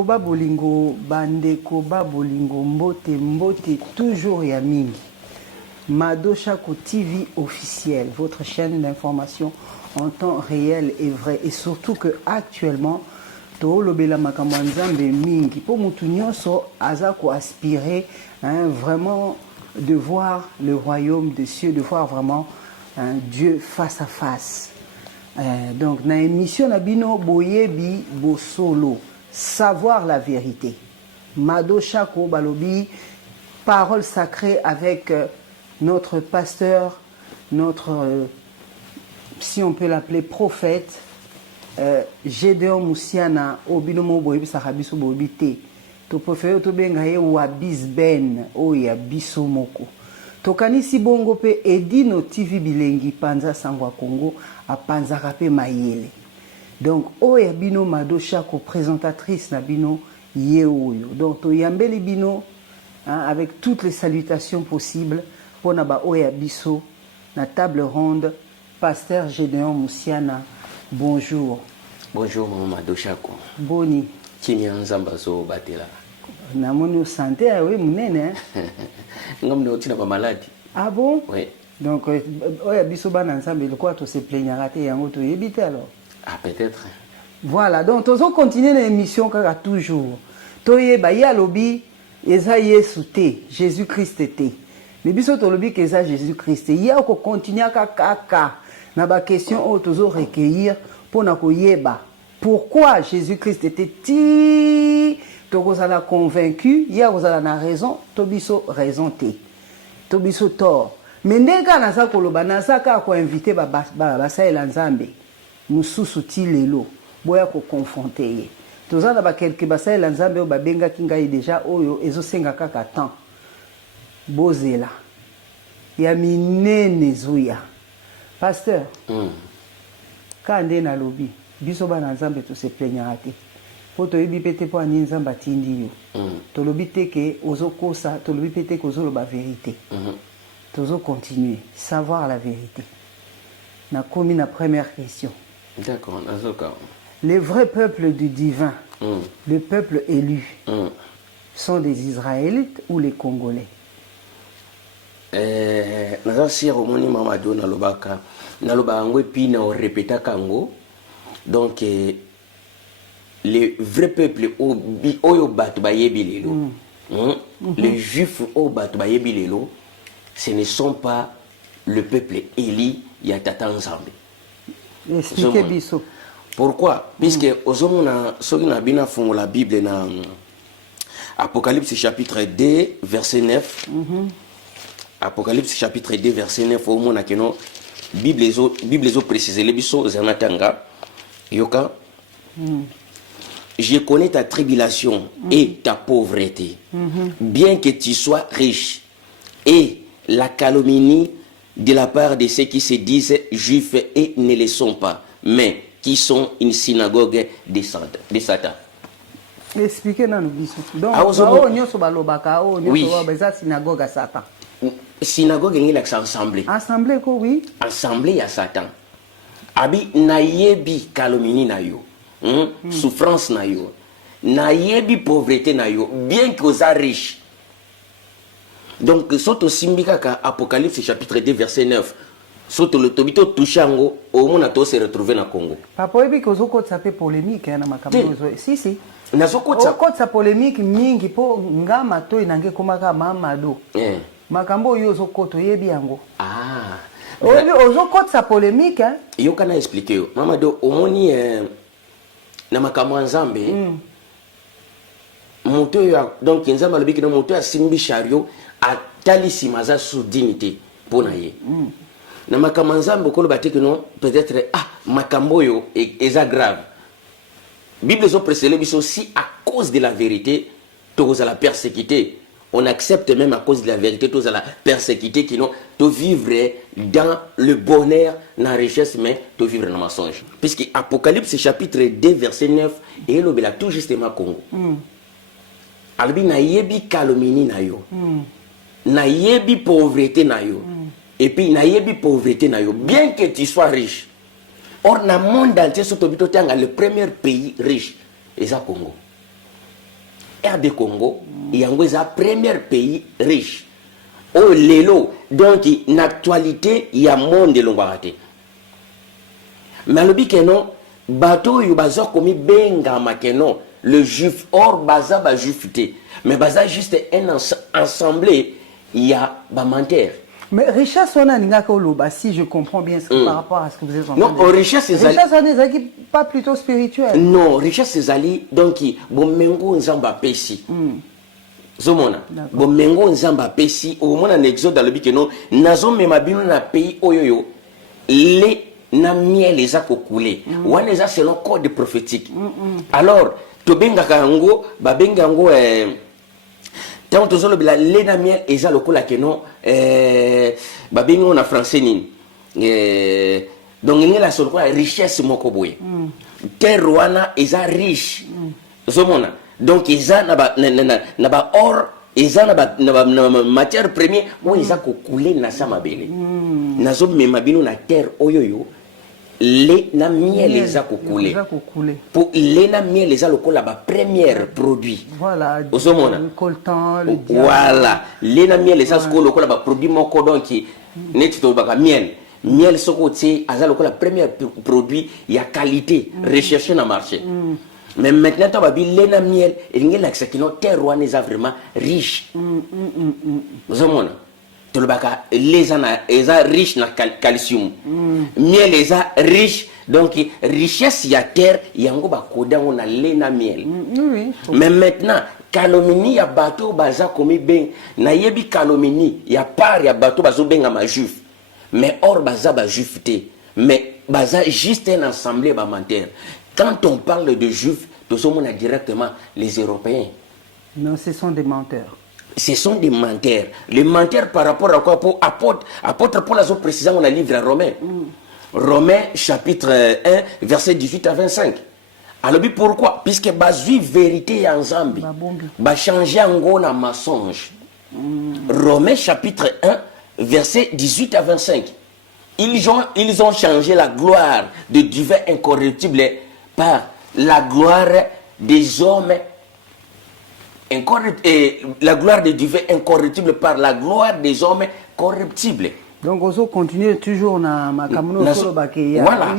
bandeko babolingo mbote mbote toujours ya mingi. Mado Chako TV officiel, votre chaîne d'information en temps réel et vrai, et surtout que actuellement tolobela makambo nzambe mingi po mutu nyonso aza ko aspirer vraiment de voir le royaume des cieux, de voir vraiment Dieu face à face. Donc na émission na bino boyebi bosolo, savoir la vérité. Mado Chako balobi parole sacrée avec notre pasteur, notre si on peut l'appeler prophète, Gédéon Moussiana obinomo boyebi sakabiso boyebite. To préféré to benga ye wabis ben o ya biso moko. Tokanisi bongo pe Edino TV bilengi panza sangwa Congo a panza rapé mayele. Donc o ya bino Mado Chako présentatrice na bino ye oyo. Donc to yambeli bino avec toutes les salutations possibles pour na ba o ya biso na table ronde pasteur Gédéon Moussiana. Bonjour. Bonjour Mado Chako. Boni. Kimia nzamba zo batela. Na moni santé oui munene. Ngam no tina ba malade. Ah bon? Oui. Donc oya biso bana ensemble le quoi to se plaignera te yango to yebite alors. Ah peut-être. Voilà, donc tozo continuer l'émission kaka toujours. To yeba ya lobi eza Yesu te, Jésus-Christ te. Mais biso to lobi que eza Jésus-Christ. Ya ko continuer kaka na ba question o tozo recueillir pour na ko yeba. Pourquoi Jésus-Christ était-il Tokozala convaincu, ya kozala na raison, tobiso raison te. Tobiso tort. Mais ndeka naza koloba naza ka ko inviter ba saela nzambe. Mususu ti lelo, boya ko confronter ye. Tozana ba quelques ba saela nzambe o babenga kingai déjà oyo ezosenga kaka temps. Bozela. Ya minene zuya. Pasteur. Kande na lobi. Biso bana nzambe to se plaignera te. Poto yebi pete po ani nzamba tindi yo. To lobi te ke ozo kosa, to lobi pete ko zo loba vérité. Tozo continuer, savoir la vérité. Na komi na première question. D'accord, nazoka. Les vrais peuples du divin, le peuple élu, sont des Israélites ou les Congolais? Naza sir omoni Mamadou na lobaka. Na loba ngwe pi na o répéta kango. Donc les vrais peuples oyo batu bayebi lelo, les juifs oyo batu bayebi lelo, ce ne sont pas le peuple éli ya tata nzambe. Expliquez biso. Pourquoi? Puisque ozomona soki na bina fongo la Bible na Apocalypse chapitre 2 verset 9. Apocalypse chapitre 2 verset 9 omona keno Bible zo préciser le biso zanatanga yoka. Je connais ta tribulation et ta pauvreté, bien que tu sois riche, et la calomnie de la part de ceux qui se disent juifs et ne le sont pas, mais qui sont une synagogue de Satan. Expliquez-nous biso. Donc, o nyoso balobaka o nyoso ba synagogue à Satan. Synagogue ngi l'accent assemblée. Assemblée ko oui. Assemblée à Satan. Abi nayebi calomnie na yo. Souffrance na yo. Nayebi pauvreté na yo, bien que vous êtes riche. Donc soto simbika ka Apocalypse chapitre 2 verset 9. Soto le tobito touchango au monde to se retrouver na Congo. Papa ebi ko zoko tsape polémique na makambo zo. Si. Na zoko tsa polémique mingi po ngama to inange komaka Mamado. Makambo yo zoko to yebi yango. Ah. Ozoko tsa polémique hein. Yo kana expliquer yo. Mamado omoni na makambo nzambe. Moto ya donc nzambe alobiki na moto ya simbi chariot atali simaza sous dignité pona ye. Na makambo nzambe ko lobate que non peut-être makambo yo eza grave. Bible zo précédé biso si à cause de la vérité tous à la persécuter. On accepte même à cause de la vérité tous à la persécuter qui non to vivre dans le bonheur, dans la richesse mais to vivre dans le mensonge. Puisque Apocalypse chapitre 2 verset 9 et l'obéla tout justement Congo. Albi na yebi calomnie na yo. Na yebi pauvreté na yo. Et puis na yebi pauvreté na yo bien que tu sois riche. Or na monde entier surtout le premier pays riche et ça Congo. RD Congo yango eza premier pays riche o lelo donc na actualité ya monde elongwaka te mais alobi keno bato oyo baza komi bengama keno le juif or baza bajuif te mais baza juste un ensemble ya bamantere. Mais richesse, on a Ningakoloba, si je comprends bien par rapport à ce que vous êtes en train de dire. Non, richesse, c'est pas plutôt spirituel. Non, richesse, c'est donc, bon, mengo nzamba pesi. Zomona. Bon, mengo nzamba pesi. Au moment en exode dans le but que non, nazo memabino na pays oyoyo, les na miel les a kokoulé. Ouan les a selon code prophétique. Alors, to benga kango, ba benga ngo, tant que zolo bila lena miel eza lokola keno babengi na français nini donc il la solo la richesse moko boye terre wana eza riche zomona donc eza na ba or eza na ba matière première mo eza ko couler na sa mabele nazo mema bino na terre oyoyo le na miel les a coulé pour les na miel les a lokola ba premier produit voilà le coltan le voilà les na miel les a lokola ba produit moko donc net to ba miel soko ti aza lokola premier produit ya qualité recherché na marché mais maintenant tu vas bien les na miel et ngela que c'est que terre wana est vraiment riche zomona tolobaka les ana eza riche na calcium miel eza riche donc richesse ya terre yango bakodango na lait na miel mais maintenant calomnie ya bateau baza komi ben na yebi calomnie ya part ya bateau bazo benga ma juif mais or baza ba juif te mais baza juste un ensemble bamantere. Quand on parle de juifs tout ça on a directement les européens. Non, ce sont des menteurs. Ce sont des menteurs. Les menteurs par rapport à quoi? Pour apôtre Paul a précisé dans le livre Romains. Romains chapitre 1, verset 18 à 25. Alors pourquoi? Puisque basu vérité en Zambie. Ba changer en gros na mensonge. Romains chapitre 1, verset 18 à 25. Ils ont changé la gloire de divin incorruptible par la gloire des hommes et la gloire de Dieu incorruptible par la gloire des hommes corruptibles. Donc, on continue toujours dans ma voilà.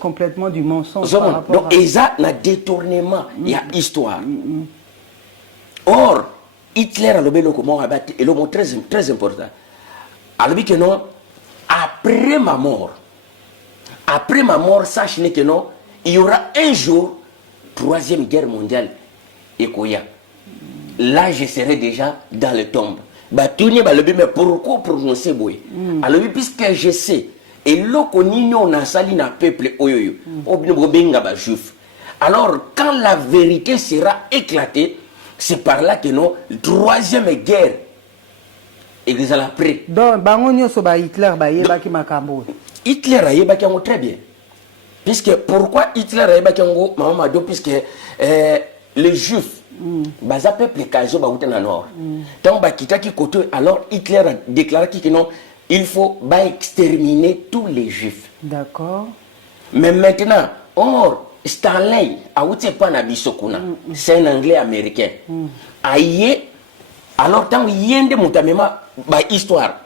Complètement du mensonge. Donc, il y a un détournement, il y a histoire. Or, Hitler a le mot très important. Alors, que non, après ma mort, sachez que non, il y aura un jour, troisième guerre mondiale, et Koya. Là, je serai déjà dans le tombe. Mais pourquoi prononcer boy? Alors, puisque je sais, et là, on a sali na peuple oyoyo, juif. Alors, quand la vérité sera éclatée, c'est par là que non, troisième guerre, et que ça l'a pris. Donc, Hitler, Hitler a yébaki très bien. Puisque, pourquoi Hitler a yébaki maman puisque les juifs, baza peuple kazo ba uta na nord tant ba kitaki koto alors Hitler a déclaré que non il faut ba exterminer tous les juifs. D'accord. Mais maintenant or Stanley a uti pa na bisokuna c'est un anglais américain aye alors tant yende mutamema ba histoire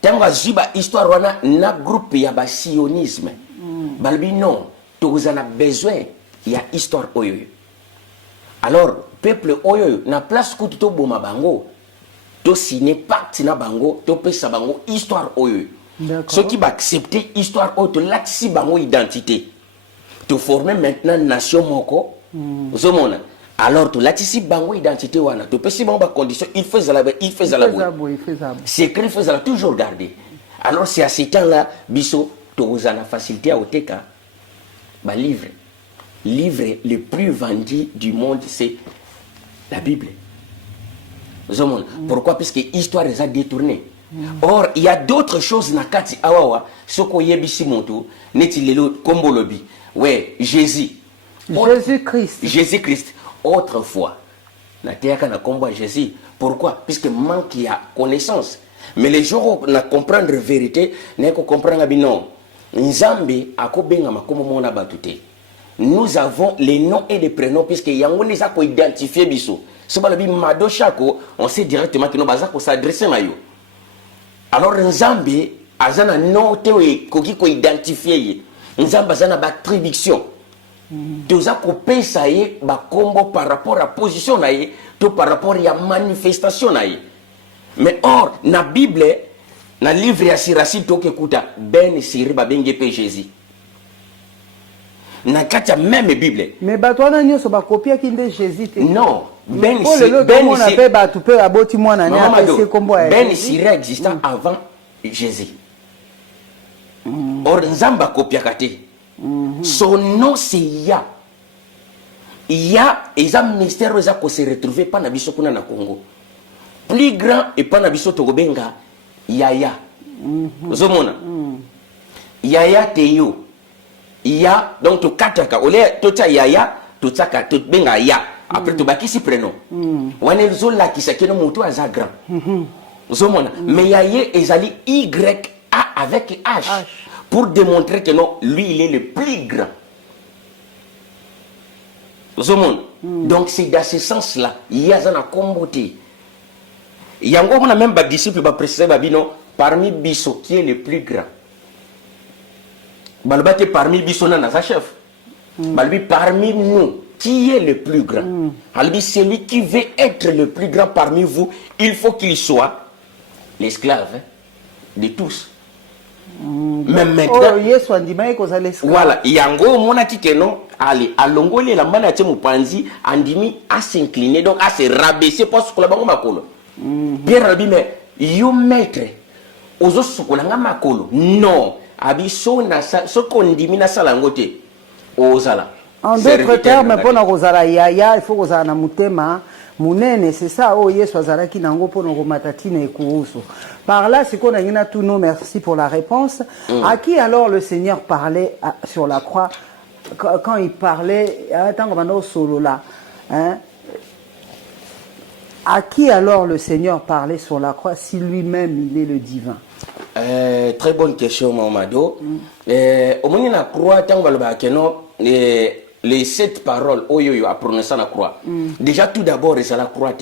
tant ba ziba histoire wana na groupe ya ba sionisme balbi non tous en a besoin il y a histoire oyo. Alors, peuple oyo, na place que tu boma bango, to signer pacte na bango, to pesa bango histoire oyo. Ceux qui va accepter histoire oyo, to latisi bango identité. To former maintenant nation moko, zomona. Alors, to latisi bango identité wana, to pesa bango ba condition, il fait ça secret fait ça toujours garder. Alors, c'est à ce temps-là, biso, to vous en a facilité à oteka, ba livre le plus vendu du monde, c'est la Bible. Pourquoi? Parce que l'histoire les a détournés. Or, il y a d'autres choses na kati awawa, soko yebisi monto, neti lelo kombolobi. Ouais, Jésus-Christ. Autrefois, na théâtre na combat Jésus. Pourquoi? Puisque manque il y a connaissance. Mais les gens na comprendre la vérité, n'a ko comprendre non. Nzambe akobenga makomo mona batute. nous avons les noms et les prénoms puisque yango les a ko identifier biso. Ce balobi mado chako, on sait directement que nous bazako s'adresser mayo. Alors nzambe azana nom te koki ko identifier. Nzambe azana ba attribution. Toza ko pesa ye ba kombo par rapport à position na ye, to par rapport à manifestation na ye. Mais or na Bible na livre ya Sirasi to kekuta ben siri ba benge pe Jésus. Na katia même Bible. Mais bato wana nyoso ba copie ki nde Jésus te. Non, ben Siri existant avant Jésus. Or nzamba kopiaka te. Son nom c'est Ya. Ya eza mystère eza ko se retrouver pas na biso kuna na Congo. Plus grand et pas na biso to benga Yaya. Ozomona. Yaya Teyo. Ya donc to kataka ole to tsa Yaya to tsaka to benga Ya. Après to baki si prénom. Wane zo la kisakeno mutu aza grand. Ozomona. Mais Yaya ezali Y A avec H. Pour démontrer que non, lui il est le plus grand. Donc c'est dans ce sens-là, il y a un comboté. Il y a même des disciples qui précisent parmi Bisso qui est le plus grand. Balbate parmi Bisso na sa chef. Balbi parmi nous qui est le plus grand. Albi celui qui veut être le plus grand parmi vous, il faut qu'il soit l'esclave de tous. Même maintenant, voilà, yango mona kikeno allez alongoli la mana temu panzi andimi à s'incliner donc à se rabaisser parce que la bango makolo. Pierre Rabbi mais yo maître ozo sukolanga makolo. Non, abiso na so kondimi na salangote ozala. En d'autres termes, pour na kozala yaya, il faut kozala na mutema. Mounene, c'est ça, oh yes, wazaraki nango pono matatine kuusu. Par là, c'est qu'on a une tout non, merci pour la réponse. À qui alors le Seigneur parlait sur la croix quand il parlait, attends, on va solo là, hein? À qui alors le Seigneur parlait sur la croix si lui-même il est le divin? Très bonne question, Mamado. Au moment où la croix, tant que les 7 paroles oyoyo à prononcer la croix. Déjà tout d'abord c'est la croix.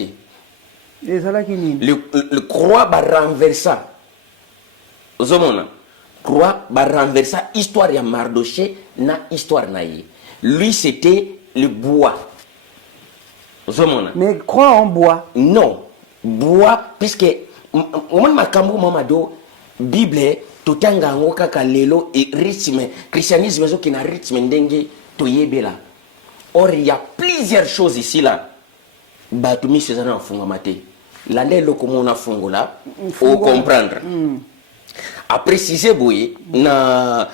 Le croix va renverser. Ozomona. Croix va renverser histoire ya Mardoché na histoire naïe. Lui c'était le bois. Ozomona. Mais croix en bois. Non, bois puisque au moment makambo mamado Bible totanga ngoka kalelo et rythme christianisme zo qui na rythme ndenge. Or il y a plusieurs choses ici là. Batumi se zana funga mate. L'année lo comme on a fungo là, faut comprendre. À préciser boy na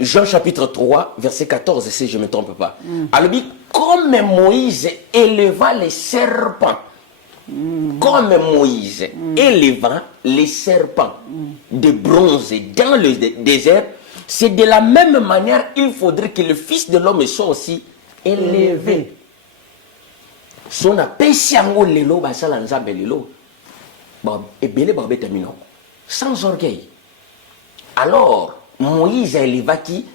Jean chapitre 3 verset 14 si je me trompe pas. Alors comme Moïse éleva les serpents. Comme Moïse éleva les serpents de bronze dans le désert. C'est de la même manière, il faudrait que le Fils de l'homme soit aussi élevé. Son apesiango lelo basala nzambe lelo. Ebele ba betamino. Sans orgueil. Alors, Moïse a élevé qui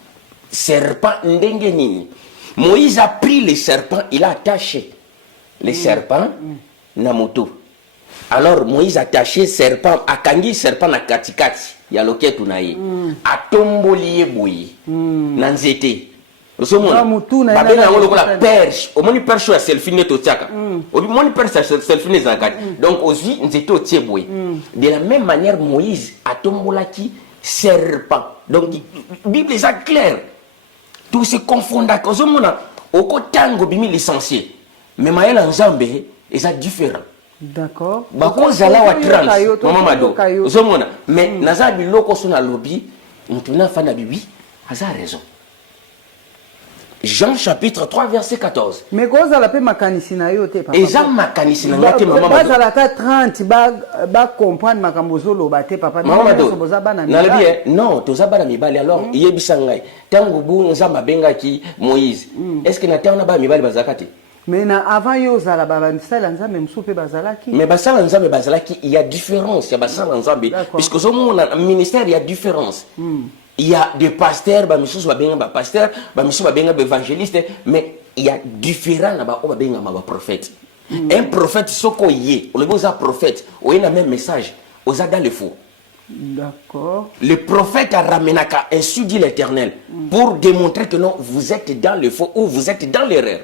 serpent ndenge nini. Moïse a pris les serpents, il a attaché les serpents na moto. Alors Moïse a attaché serpent, a kangi serpent na katikati. Ya loketu na ye atomboli ye boye na nzete osomona babena ngolo la perche omoni perche ya selfie neto tiaka omoni perche ya selfie ne zakati donc aussi nzete otie boye de la même manière Moïse atombolaki serpent donc Bible est clair tout se confondaka osomona okotango bimi licencié mais mayela nzambe est différent. D'accord. Bakozala wa trans mama mado ozomona mais naza biloko sona lobby mutuna fana bibi aza raison. Jean chapitre 3 verset 14. Mais kozala pe makanisi na yo te papa. Eza makanisi na ngate mama mado. Bazala ta 30 ba comprendre makambo zoloba te papa. Mama mado. Na lebi non toza bana mibali alors yebisa ngai tango bu nzamba bengaki Moïse. Est-ce que na tana ba mibali bazakati? Mais avant yozala babandisala nzambe msupe bazalaki. Mais basala nzambe bazalaki il y a différence ya basala nzambe puisque au monde ministère il y a différence. il y a des pasteurs, bah monsieur ba pasteur, bah monsieur ba évangéliste, mais il y a différents là-bas on ba prophète. Un prophète soko yé, on le beau prophète, on a même message, on a dans le faux. D'accord. Le prophète a ramené ainsi dit l'Éternel pour démontrer que non, vous êtes dans le faux ou vous êtes dans l'erreur.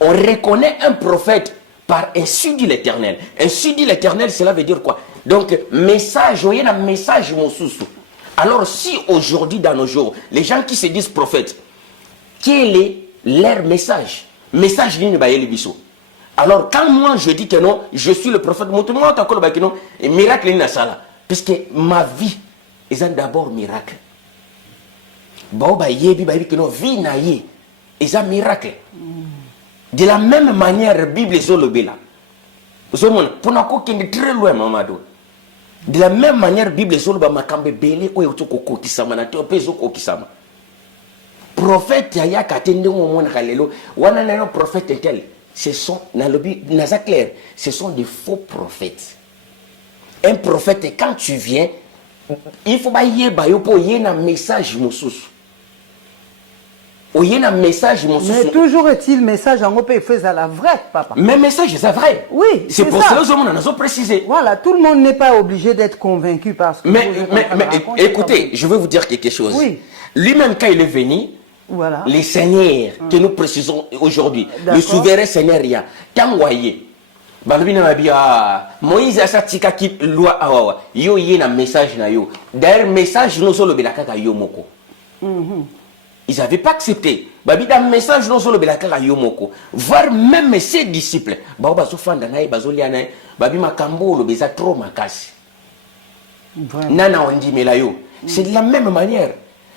On reconnaît un prophète par ainsi dit l'Éternel. Ainsi dit l'Éternel, cela veut dire quoi? Donc, message, il y a un message, mon sous. Alors, si aujourd'hui, dans nos jours, les gens qui se disent prophètes, quel est leur message? Message d'une baïe biso. Alors, quand moi je dis que non, je suis le prophète, moi, et miracle n'est pas là. Parce que ma vie est d'abord miracle. Vie est un miracle. De la même manière, la Bible est le béla. Pour très loin, Mamadou. De la même manière, la Bible est le béla. Prophète, il y a un prophète tel. Ce sont, ce sont des faux prophètes. Un prophète, quand tu viens, il faut pas y avoir un message. Un message. Mais toujours est-il message en OP fait à la vraie, papa. Mais message, c'est vrai. Oui, c'est pour cela que nous avons précisé. Voilà, tout le monde n'est pas obligé d'être convaincu parce que. Mais écoutez, je vais vous dire quelque chose. Oui. Lui-même, quand il est venu, voilà. Les seigneurs que nous précisons aujourd'hui, le souverain seigneur, il y a Tangoye. Moïse a sorti qui loi awa yo yé un message na yo. D'ailleurs message nous solo belaka yo moko. Ils n'avaient pas accepté. Babi dans message nous solo belaka yo moko. Voir même ses disciples. Ba bazo fanda na bazo lia na babi makambo lo beza trop makasi. Nana on dit melayo. C'est de la même manière.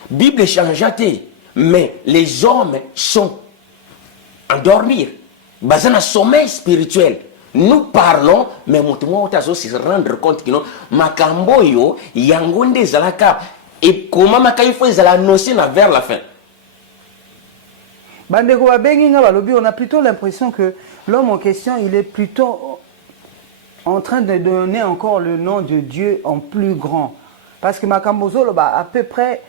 Bible changeate, mais les hommes sont endormis. Bazana sommeil spirituel. Nous parlons, mais nous devons se rendre compte que Makambo yo, Yangonde Zalaka, et comment Makaïfo Zala notion vers la fin. On a plutôt l'impression que l'homme en question, il est plutôt en train de donner encore le nom de Dieu en plus grand. Parce que Makambo Zolo, à peu près,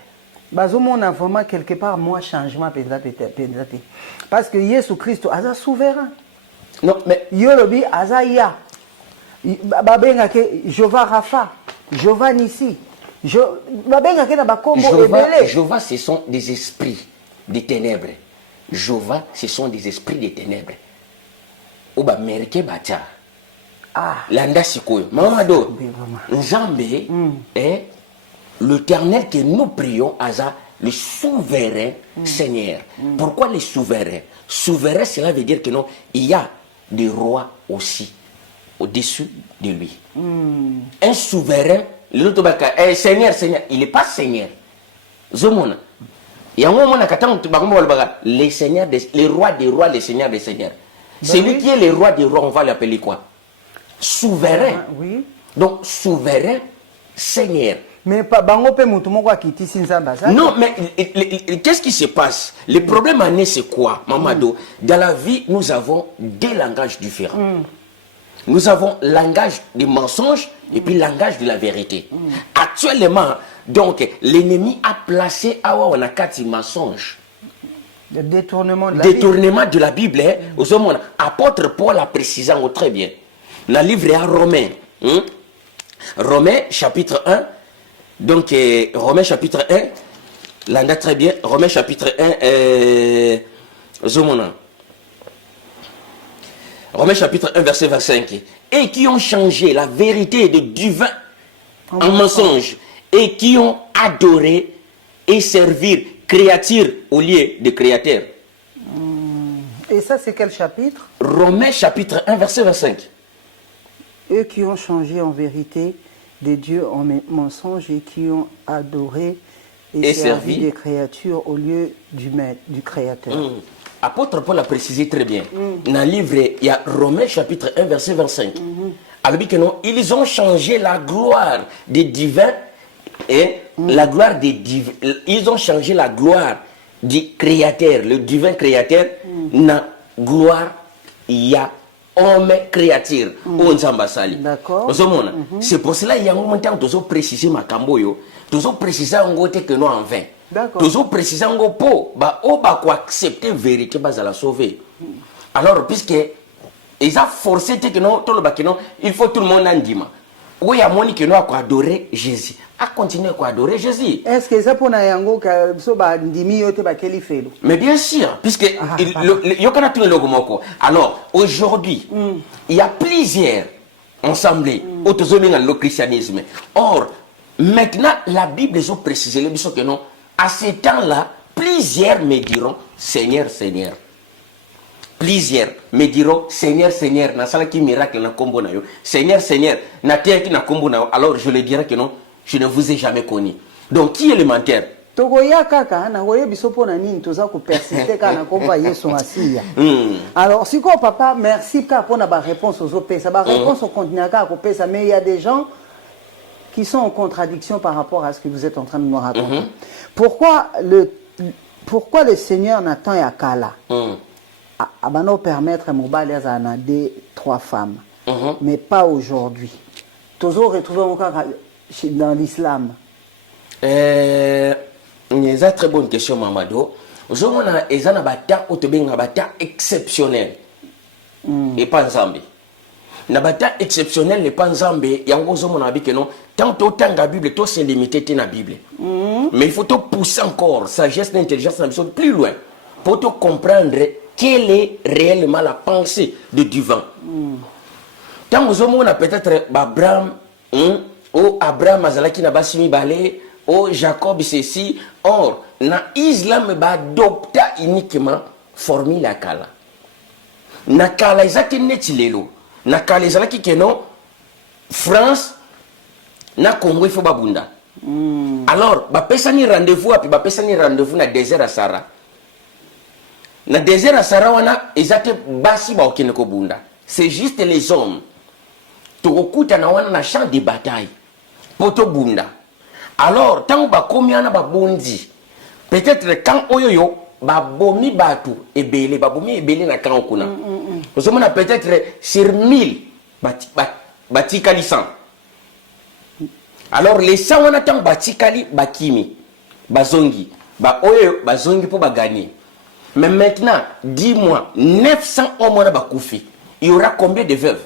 on a vraiment quelque part, moi, changement, parce que Jésus Christ est souverain. Non, mais Yolobi Azaya. Jova Rafa. Jova Nissi. Jova, ce sont des esprits des ténèbres. Jova, ce sont des esprits des ténèbres. Oba merke bacha. Ah. Landa sikoyo. Mamado. Nzambe est l'Éternel que nous prions, Aza, le souverain Seigneur. Pourquoi le souverain? Souverain, cela veut dire que non, il y a des rois aussi au-dessus de lui. Un souverain, Seigneur, Seigneur, il n'est pas Seigneur. Zomona. Il y a un moment les seigneurs, les rois des rois, les seigneurs des seigneurs. Celui qui est le roi des rois, on va l'appeler quoi? Souverain. Oui. Donc, souverain, Seigneur. Mais pas non, mais qu'est-ce qui se passe? Le problème en est c'est quoi, Mamado? Dans la vie, nous avons deux langages différents. Nous avons langage du mensonge et puis langage de la vérité. Actuellement, donc, l'ennemi a placé Awawanakati mensonge. Le détournement de la Bible. Apôtre Paul a précisé très bien. Dans le livre à Romains. Romains chapitre 1. Donc, Romains chapitre 1, l'anda très bien, Romains chapitre 1, Romains chapitre 1, verset 25. Et qui ont changé la vérité de divin en mensonge, et qui ont adoré et servi créature au lieu de créateur. Et ça, c'est quel chapitre? Romains chapitre 1, verset 25. Eux qui ont changé en vérité des dieux en mensonge et qui ont adoré et servi des créatures au lieu du créateur. Apôtre Paul a précisé très bien. Dans le livre, il y a Romains chapitre 1, verset 25. Alors, ils ont changé la gloire des divins et la gloire des divins. Ils ont changé la gloire du créateur, le divin créateur, dans gloire, il y a homme créature oyo nzambe asali. D'accord. Ozomona c'est pour cela yango montant tozoprécise makambo oyo tozoprécise yango te que no en vain. D'accord. Tozoprécise yango po o bakoaccepte vérité bazala sauver. Alors puisque ils ont forcé que non tout le bakino il faut tout le monde andima. Oui, à Monique nous a adorer Jésus. A continuer à adorer Jésus. Est-ce que ça pour na yango ka so ba ndimi yote ba keli felo? Mais bien sûr, puisque yokana tout le logomoko. Alors, aujourd'hui, il y a plusieurs assemblées autosomes dans le christianisme. Or, maintenant la Bible a précisé le que non à ce temps-là, plusieurs me diront Seigneur, Seigneur. Plusieurs me diront Seigneur, Seigneur, na sala qui miracle na kombo na yo. Seigneur, Seigneur, na terre qui na kombo na yo. Alors je le dirai que non, je ne vous ai jamais connu. Donc qui est élémentaire? Togoya kaka na goye biso pona nini toza ko persister kana komba Yesu masiya. Alors si quoi papa, merci ka pona ba réponse aux OP, ça ba réponse au continent ka ko pesa, mais il y a des gens qui sont en contradiction par rapport à ce que vous êtes en train de nous raconter. Pourquoi le Seigneur n'attend ya kala? Abano permettre mobile à 2, 3 femmes, mais pas aujourd'hui. Toujours retrouver encore dans l'islam. C'est une très bonne question, Mamado. Nous avons un bata exceptionnel et pas Zambie. Na bata exceptionnel et pas Zambie. Yango zomo na que non. Tant autant la Bible, tout c'est limité dans la Bible. Mais il faut te pousser encore sagesse, l'intelligence, plus loin pour te comprendre. Quelle est réellement la pensée de divin? Tant que on a peut-être Abraham, ou Abraham Azalaki n'a pas simi balé, ou Jacob ceci, or, na Islam ba adopta uniquement formule la kala. Na kala izaki netilelo, na kala izalaki keno France, na Congo il faut babunda. Alors, ba pesa ni rendez-vous api ba pesa ni rendez-vous na désert à Sahara. Na désert à Sarawana, ezate basi ba okene ko bunda. C'est juste les hommes. Tokuta na wana na champ de bataille. Poto bunda. Alors, tant ba komiana ba bondi. Peut-être quand oyoyo ba bomi batu ebele, ba bomi ebele na kan okuna. Nous sommes peut-être sur 1000 batikali 100. Alors les 100 wana tant batikali bakimi, bazongi, ba oyo bazongi pour ba gagner. Mais maintenant, dis-moi, 900 hommes ont bakoufi. Il y aura combien de veuves?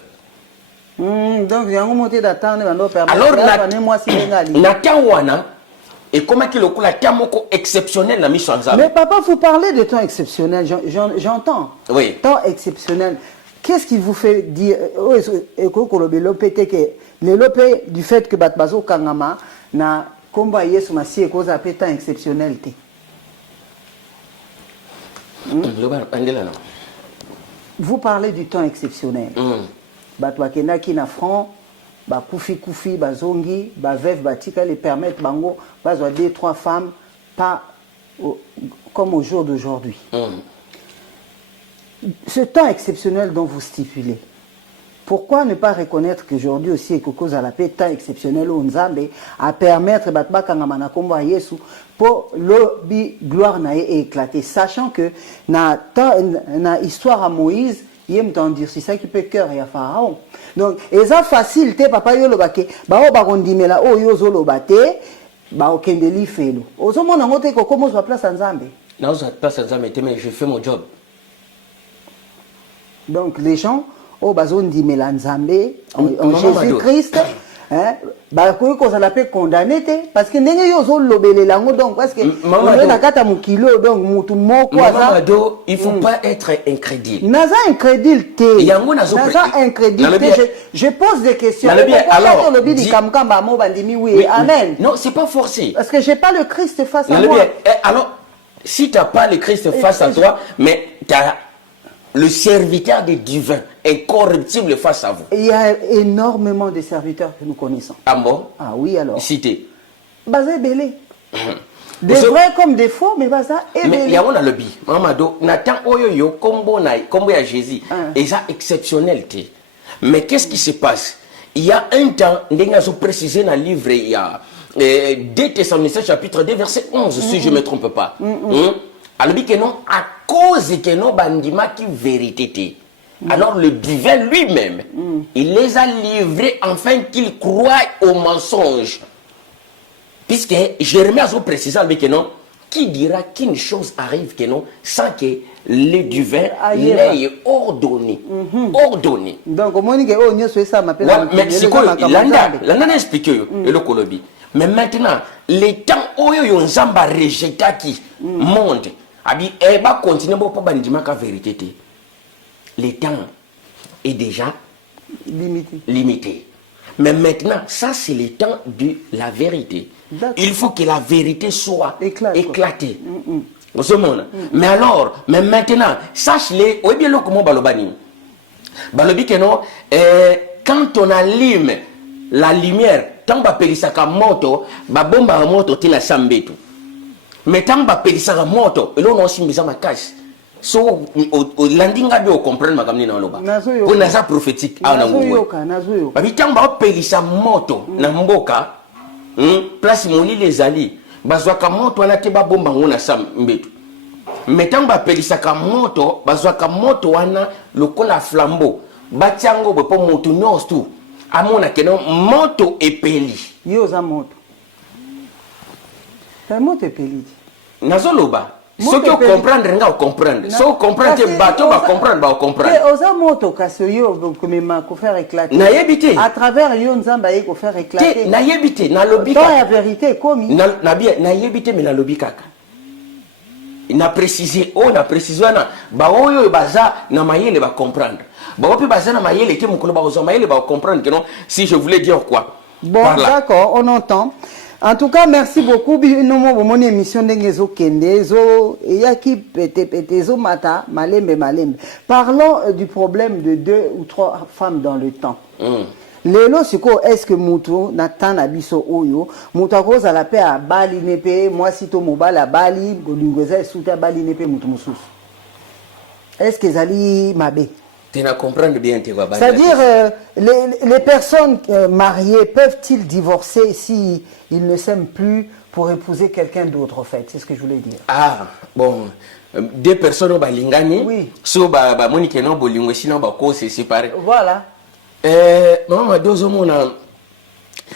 Donc, il y a un moment d'attendre. Alors, Natawana, et comment qu'il y a un exceptionnel dans mission. Mais papa, vous parlez de temps exceptionnel, j'entends. Oui. Temps exceptionnel. Qu'est-ce qui vous fait dire, du fait que Batbazo Kangama na combat Yesu Masi et cause appelé temps exceptionnel? Vous parlez du temps exceptionnel. Batwakena qui na franc, ba koufi, ba zongi, ba vev, ba tika les permettent bango, ba 2, 3 femmes, pas comme au jour d'aujourd'hui. Ce temps exceptionnel dont vous stipulez, pourquoi ne pas reconnaître qu'aujourd'hui aussi, et que cause à la paix, temps exceptionnel au Nzambe, à permettre Batba Kangamana Komba Yesu pour le gloire na éclater, sachant que na histoire à Moïse, il y a c'est ça qui peut cœur et à Pharaon. Donc, et ça facile, papa yo lobake, ba o bakondimela o yo zo lobate, ba o kendeli felo. Ozo mona ngote ko comment soit place en Nzambe. Non, je place en Nzambe, mais je fais mon job. Donc les gens au bazon di Nzambe en Jésus-Christ, hein, bah qu'on ça l'appelle condamné parce que ndenge yo zo lobele lango donc parce que on na kata mukilo donc mutu moko ça. Il faut pas être incrédule. Naza incrédule té. Naza incrédule. Je pose des questions. Alors le bidi kamkamba mo bandimi oui, amen. Non, c'est pas forcé. Parce que j'ai pas le Christ face à moi. Alors si tu n'as pas le Christ face à toi, mais tu as le serviteur des divins, incorruptible face à vous. Il y a énormément de serviteurs que nous connaissons. Ah bon? Ah oui, alors. Cité. Baza belé. Des vrais comme des faux, mais baza belé. Mais il y a un lobby. Mamado, Nathan Oyoyo, combo à Jésus. Et ça, exceptionnel. Mais qu'est-ce qui se passe? Il y a un temps, nous avons précisé dans le livre, il y a 2 Thessaloniciens chapitre 2, verset 11, si je ne me trompe pas. Alors que non, à cause que non bandima qui vérité Alors le divin lui-même, il les a livrés afin qu'ils croient au mensonge. Puisque Jérémie a précisé avec non, qui dira qu'une chose arrive que non, sans que le divin l'ait ordonné. Ordonné. Donc, au moins, on a ça m'appelle. Mais c'est quoi? L'anda a expliqué le Kolobi. Mais maintenant, les temps où on a rejeté qui monde, et va continuer pour pas dire la vérité. Le temps est déjà limité. Mais maintenant, ça c'est le temps de la vérité. Il faut que la vérité soit éclatée. Mais alors, mais maintenant, sache-le, ou bien le comment balobani. Balobi que non, quand on allume la lumière, tant ba pelisaka moto, ba bomba moto tina sambetu. Mais tant ba pelisaka moto, et l'on a aussi mis à ma cache. So landinga bi o comprendre makamni na loba ko na za prophétique ana ngwe babi tamba o pelisa moto na mboka place moni les ali bazwaka moto ana te ba bomba ngona sam mbetu metamba pelisa ka moto bazwaka moto wana lokola flambeau batiango bo po moto nyonso amona keno moto epeli yo za moto ta moto epeli nazoloba. Ce que comprendre, on comprendre. Ce que comprendre, bateau va comprendre, va comprendre. Osa moto kasoyo komema ko faire éclater. Na yebité. À travers yo nzamba ko faire éclater. Na yebité, na lobika. Dans la vérité komi. Na bien, na yebité mais na lobika. Na préciser, na préciser na ba oyo baza na mayele va comprendre. Ba opi baza na mayele ke mukolo ba ozo mayele va comprendre que non si je voulais dire quoi. Bon, d'accord, on entend. En tout cas, merci beaucoup. Nous avons mon émission d'Engezo Kende, Zo Yaki Pete Zo Mata, Malembe Malembe. Parlons du problème de 2 ou 3 femmes dans le temps. Lelo siko est-ce que mutu natana biso oyo mutu akoza la paix à Bali nepe moi sito mobala Bali golingweza suta Bali nepe mutu mususu. Est-ce que zali mabe? Tu n'as comprendre bien tes babas. C'est-à-dire, les personnes mariées peuvent-ils divorcer si ils ne s'aiment plus pour épouser quelqu'un d'autre, en fait? C'est ce que je voulais dire. Ah, bon. Deux personnes ont balingani. Oui. So, ba monique non bolingo, sinon ba cause c'est séparé. Voilà. Maman, deux hommes,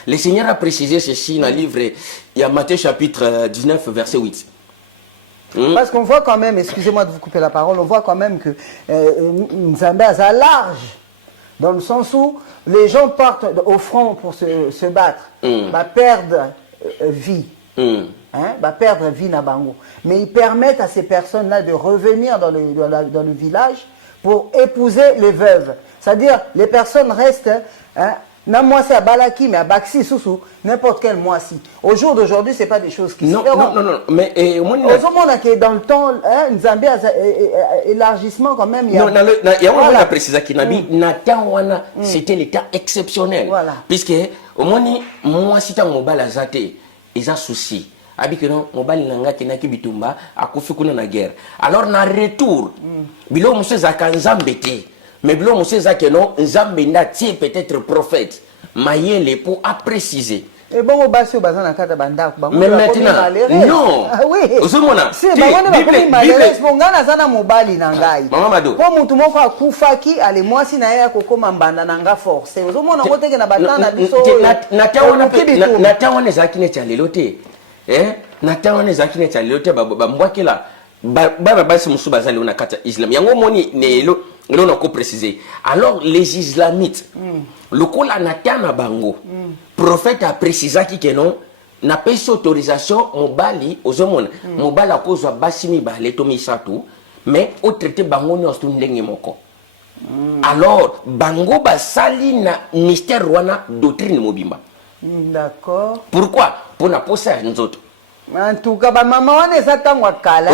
le Seigneur a précisé ceci dans le livre, il y a Matthieu chapitre 19, verset 8. Parce qu'on voit quand même, excusez-moi de vous couper la parole, on voit quand même que Nzambe a large, dans le sens où les gens partent au front pour se battre, perdre vie, perdre vie na bango. Mais ils permettent à ces personnes-là de revenir dans le village pour épouser les veuves. C'est-à-dire, les personnes restent... Na moi c'est à Balaki, mais à Baxi, Soussou, n'importe quel mois-ci. Au jour d'aujourd'hui, ce n'est pas des choses qui se font. Non, mais au moins, dans le temps, Nzambe a élargissement quand même. Il y a un précisé qui n'a dit, c'était l'état exceptionnel. Voilà. Puisque, au moins, moi, si tu as un mobile à Zate, ils ont souci. Abiki non mobile nanga kinaki bitumba akufi kuna na guerre. Alors na retour, bilo monsieur zakanzambete. Mais bilo monsieur zakeno nzambe ndati peut-être prophète. Mayele pour à préciser. Et bon obasio bazana kata banda ko mais maintenant non. Ah oui. Ozomona. C'est bangone ba ko malere bongana zana mobali nangai. Mama Mado. Po mutu moko akufaki ale mwasi na ye akokoma mbanda nanga force. Ozomona ko teke na batana biso. Na tawana zakine chalelote. Natawana zakine chalelote ba mbwakela. Ba basi musu bazali ona kata islam. Yango moni ne lo on a précisé. Alors les islamites, le kola natana bango, prophète a précisé que non, n'a pas autorisation mobali aux hommes, mobali à cause de basimi ba letomi satou, mais au traité bango ne ostu ndenge moko. Alors bango ba sali na mystère wana doctrine mobimba. D'accord. Pourquoi? Pour na posa nzoto. En tout cas, maman, on est attendant à Kala.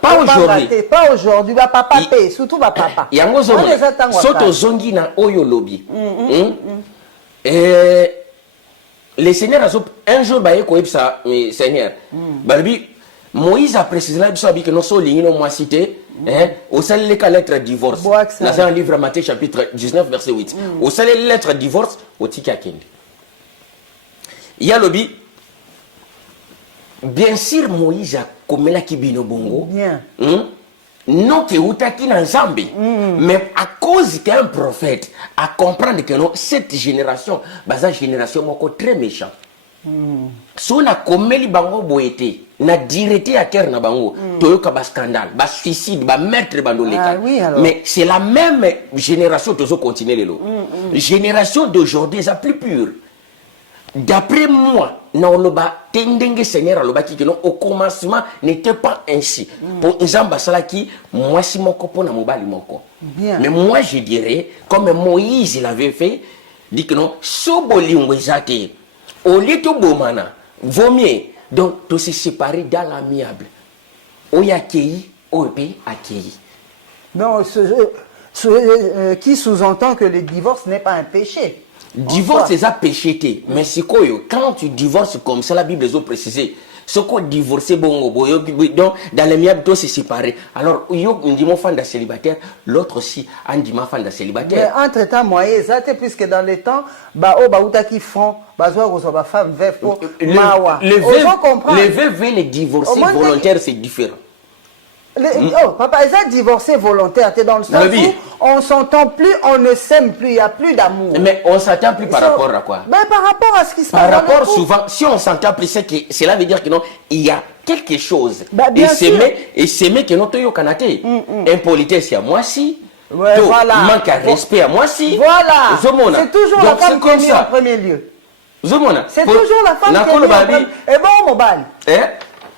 Pas aujourd'hui. Pas aujourd'hui, papa paye, surtout papa. Yango zomona. Soto zongi na oyo lobby. Le Seigneur a un jour baye ko ipsa Seigneur. Balbi Moïse a précisé là biso que non so lingi no moi cité au seul les lettre divorce. Là c'est un livre Matthieu chapitre 19 verset 8. Au seul les lettres divorce au tika kende. Il y a lobby. Bien sûr, Moïse a commis la kibino bongo. Bien. non que utaki na nzambe mais à cause qu'un prophète à comprendre que non cette génération baza génération moko très méchant so na komeli bango boyete na directé à cœur na bango toyoka ba scandale ba suicide ba meurtre bandoleka mais c'est la même génération tozo continuer lelo génération d'aujourd'hui ça plus pure. D'après moi, Seigneur au commencement n'était pas ainsi. Pour exemple, moi si mon copain na mobali moko. Mais moi je dirais comme Moïse il avait fait, dit que non, soboli ngwezate. Au lieu de bomana, vaut mieux donc de se séparer dans l'amiable. Oyakei, ope akei. Non, qui sous-entend que le divorce n'est pas un péché. Divorce, c'est ça péché. Mais c'est quoi, quand tu divorces comme ça, la Bible a précisé. Ce qu'on divorce, bon, donc dans les miables, toi, c'est séparé. Alors, il y a un dimanche fan de célibataire, l'autre aussi, un dimanche fan de célibataire. Mais entre-temps, moi, puisque dans les temps, qui font, femme veuve pour mawa. Les veuves et les divorcés volontaires, c'est différent. Papa, ils ont divorcé volontaire, tu es dans le sens où on s'entend plus, on ne s'aime plus, il n'y a plus d'amour. Mais on s'entend plus par rapport à quoi? Ben, par rapport à ce qui se passe. Par rapport souvent, si on s'entend plus, cela veut dire que non, il y a quelque chose. Et s'aimer que non, tu es canate. Impolitesse à moi si. Ouais, voilà. Manque à respect à moi si. Voilà. C'est toujours la femme qui est mise en premier lieu. C'est toujours la femme qui est mise en premier lieu. Et bon, mon bal.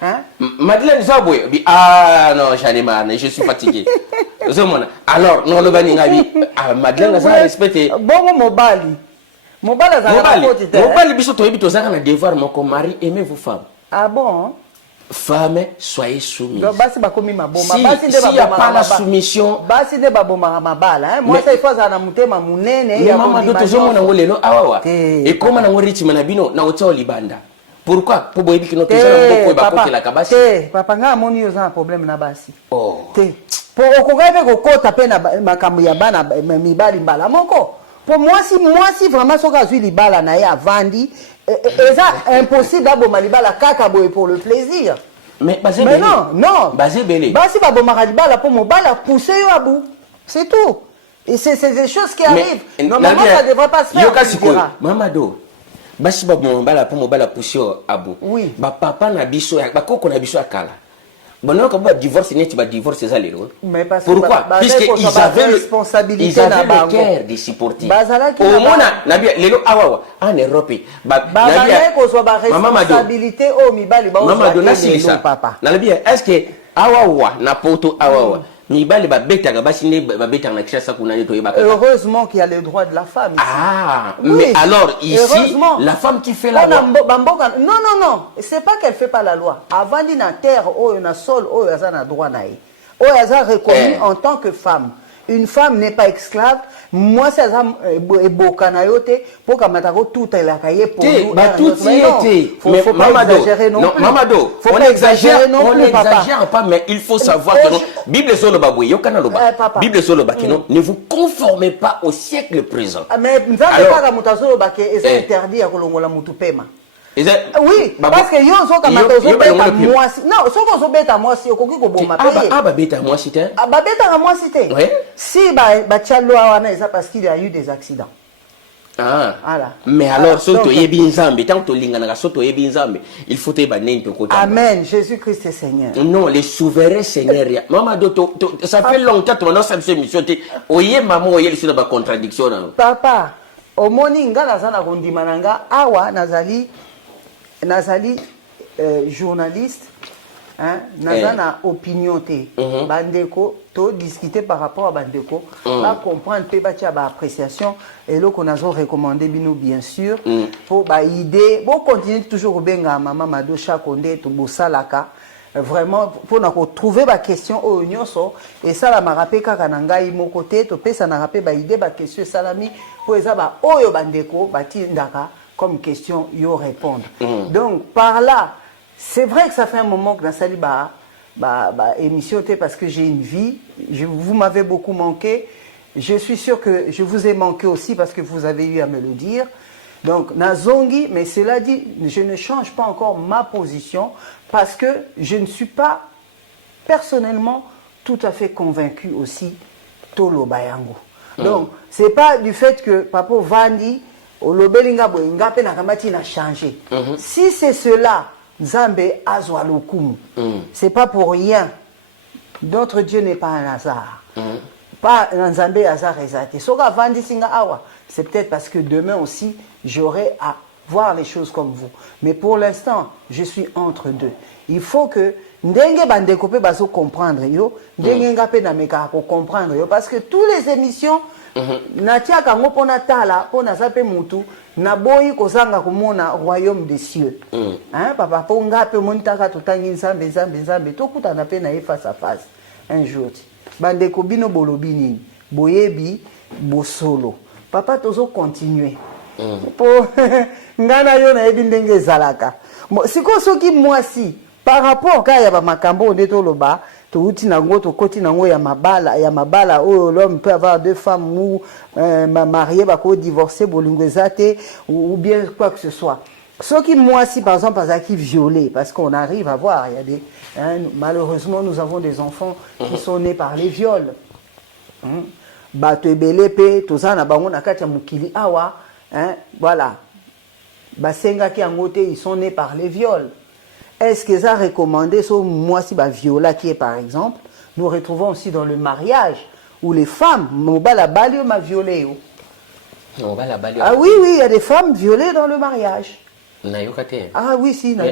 Hein? Madeleine Zaboué, ah non, j'en ai marre, je suis fatigué. Alors, non, le bani Madeleine a respecté. Bon, Mobali. Mobali biso to ebito zaka na devoir mon mari, aimez vos femmes. Ah bon? Femmes, soyez soumises. S'il n'y a pas la soumission, moi ça il faut ça na mutema munene ya mama doto zomo na ngolelo awawa. Et comment na ngoriti manabino na otao libanda. Pourquoi? Pour boyebi que notre gens beaucoup et la kabasi. Papa nga moni yo za problème na basi. Oh. Pour okogabe kokota pe na makambo ya bana mibali mbala moko. Pour moi si vraiment soka zui libala na ya vandi, c'est impossible d'aboma libala kaka boye pour le plaisir. Mais non. Basé belé. Basi baboma libala pour mobala pousser yo à bout. C'est tout. Et c'est des choses qui arrivent. Normalement ça devrait pas se faire. Yoka Mamado. Basi ba mbala po mbala pusio abu. Oui. Ba papa na biso ya ba koko na biso akala. Bono ko ba divorce net ba divorce ça lelo. Mais parce pourquoi? Puisque ils avaient responsabilité na ba cœur de supporter. Au mona na bia lelo awawa en Europe. Ba na ko so ba responsabilité o mibali ba o. Mama dona ça. Papa. Na bia est-ce que awawa na poto awawa. Heureusement qu'il y a le droit de la femme ici. Ah, oui. Mais alors ici, la femme qui fait la loi. Non, c'est pas qu'elle fait pas la loi. Avant d'y na terre, oh, na sol, oh, y a droit naï. Oh, y a reconnu en tant que femme. Une femme n'est pas esclave. Moi, c'est ça, bokanayote, pour qu'amatako tout est la cahier pour nous. Bah, tout y était. Mais faut pas exagérer non plus. Mamado, on exagère pas, mais il faut savoir que non. Bible solo baboué, yokana loba. Bible solo bakeno, ne vous conformez pas au siècle présent. Mais, nous avons pas la mutazo baké, et c'est interdit à kolongola mutupema. Oui, parce que yo so kamatozo beta moi non so ko so beta moi si okoki ko boma paye ba beta moi si te ba beta moi si te si ba tchalo wana ça parce qu'il y a eu des accidents. Ah voilà. Mais alors soto yebi nzambe tant to lingana ka soto yebi nzambe il faut te ba nento ko. Amen, Jésus-Christ est Seigneur. Non, le souverain Seigneur. Maman doto ça fait longtemps que maintenant ça me mission te oye maman oye sur ba contradiction. Papa, omoni ngala zana kondima nanga awa nazali journaliste, hein, na opinion te, bandeko, to discuter par rapport à bandeko, là comprendre pe ba tia ba appréciation et là qu'on a recommandé bino bien sûr pour ba idée, bon continuer toujours benga maman Madosha Konde to bosalaka vraiment pour na trouver ba question au nyonso et ça la marape kaka na ngai mon côté to pesa na rapé ba idée ba question salami pour eza ba oyo bandeko ba tindaka comme question, yo répondre. Donc, par là, c'est vrai que ça fait un moment que dans Saliba, émission, parce que j'ai une vie, vous m'avez beaucoup manqué, je suis sûr que je vous ai manqué aussi parce que vous avez eu à me le dire. Donc, Nazongi, mais cela dit, je ne change pas encore ma position parce que je ne suis pas personnellement tout à fait convaincu aussi tolo bayango. Donc c'est pas du fait que papa Vandi olobelinga boinga pe na kamati na changé. Si c'est cela, Nzambe azwa lokumu. C'est pas pour rien. Notre Dieu n'est pas un hasard. Pas Nzambe hasard exact. Soka Vandi singa awa, c'est peut-être parce que demain aussi j'aurai à voir les choses comme vous. Mais pour l'instant, je suis entre deux. Il faut que ndenge bandeko pe bazo comprendre yo, ndenge nga pe na meka ko comprendre yo, parce que toutes les émissions natia kango pona tala pona zape mutu na boyi kozanga komona royaume des cieux. Hein papa po nga pe montaka totangi nzambe to kutana pe na face à face un jour. Bandeko bino bolobini boyebi bosolo. Papa tozo continuer. Po ngana yo na yebi ndenge zalaka. Siko soki mwasi par rapport à ya ba makambo ndeto loba to uti nango to koti nango ya mabala oh l'homme peut avoir deux femmes ou marié ba ko divorcer bolingwezate ou bien quoi que ce soit. Ceux qui moi si par exemple qui violé parce qu'on arrive à voir il y a des malheureusement nous avons des enfants qui sont nés par les viols. Bato ebele pe tozana bango na kati ya mukili awa voilà. Basenga ki angote ils sont nés par les viols. Est-ce que ça recommandé so moi si ba viola qui est par exemple, nous retrouvons aussi dans le mariage où les femmes mobala balio ma violé. Ah oui il y a des femmes violées dans le mariage. Ah oui si na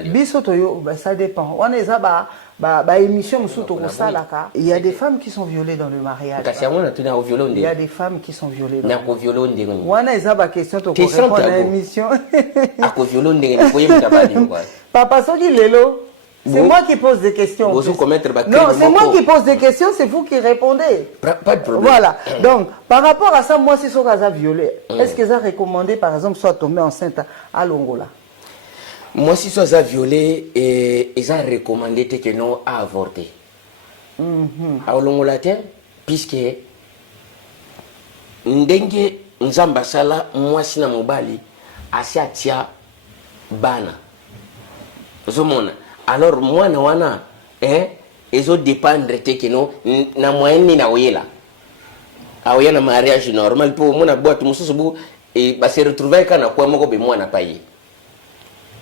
biso toyo ça dépend. On est ba émission musuto ko salaka. Il y a des femmes qui sont violées dans le mariage. Il y a des femmes qui sont violées dans le mariage. Wana eza ba question to ko répondre à l'émission. Papa soki lelo c'est moi qui pose des questions. Non, c'est moi qui pose des questions, c'est vous qui répondez. Pas de problème. Voilà. Donc, par rapport à ça, moi, si son cas a violé, est-ce que ça recommandé, par exemple, soit tomber enceinte à Longola? Moi, si ça a violé, ils ont recommandé que non à avorter. À Longola, puisque ndenge nzamba sala moi si na mobali asiatia bana. Zomona. Alors moi na wana ezo dépendre te que non na moyenne na oyela aoya na mariage normal pour mona boîte mususu bu et ba se retrouver kana kwa moko be mwana paye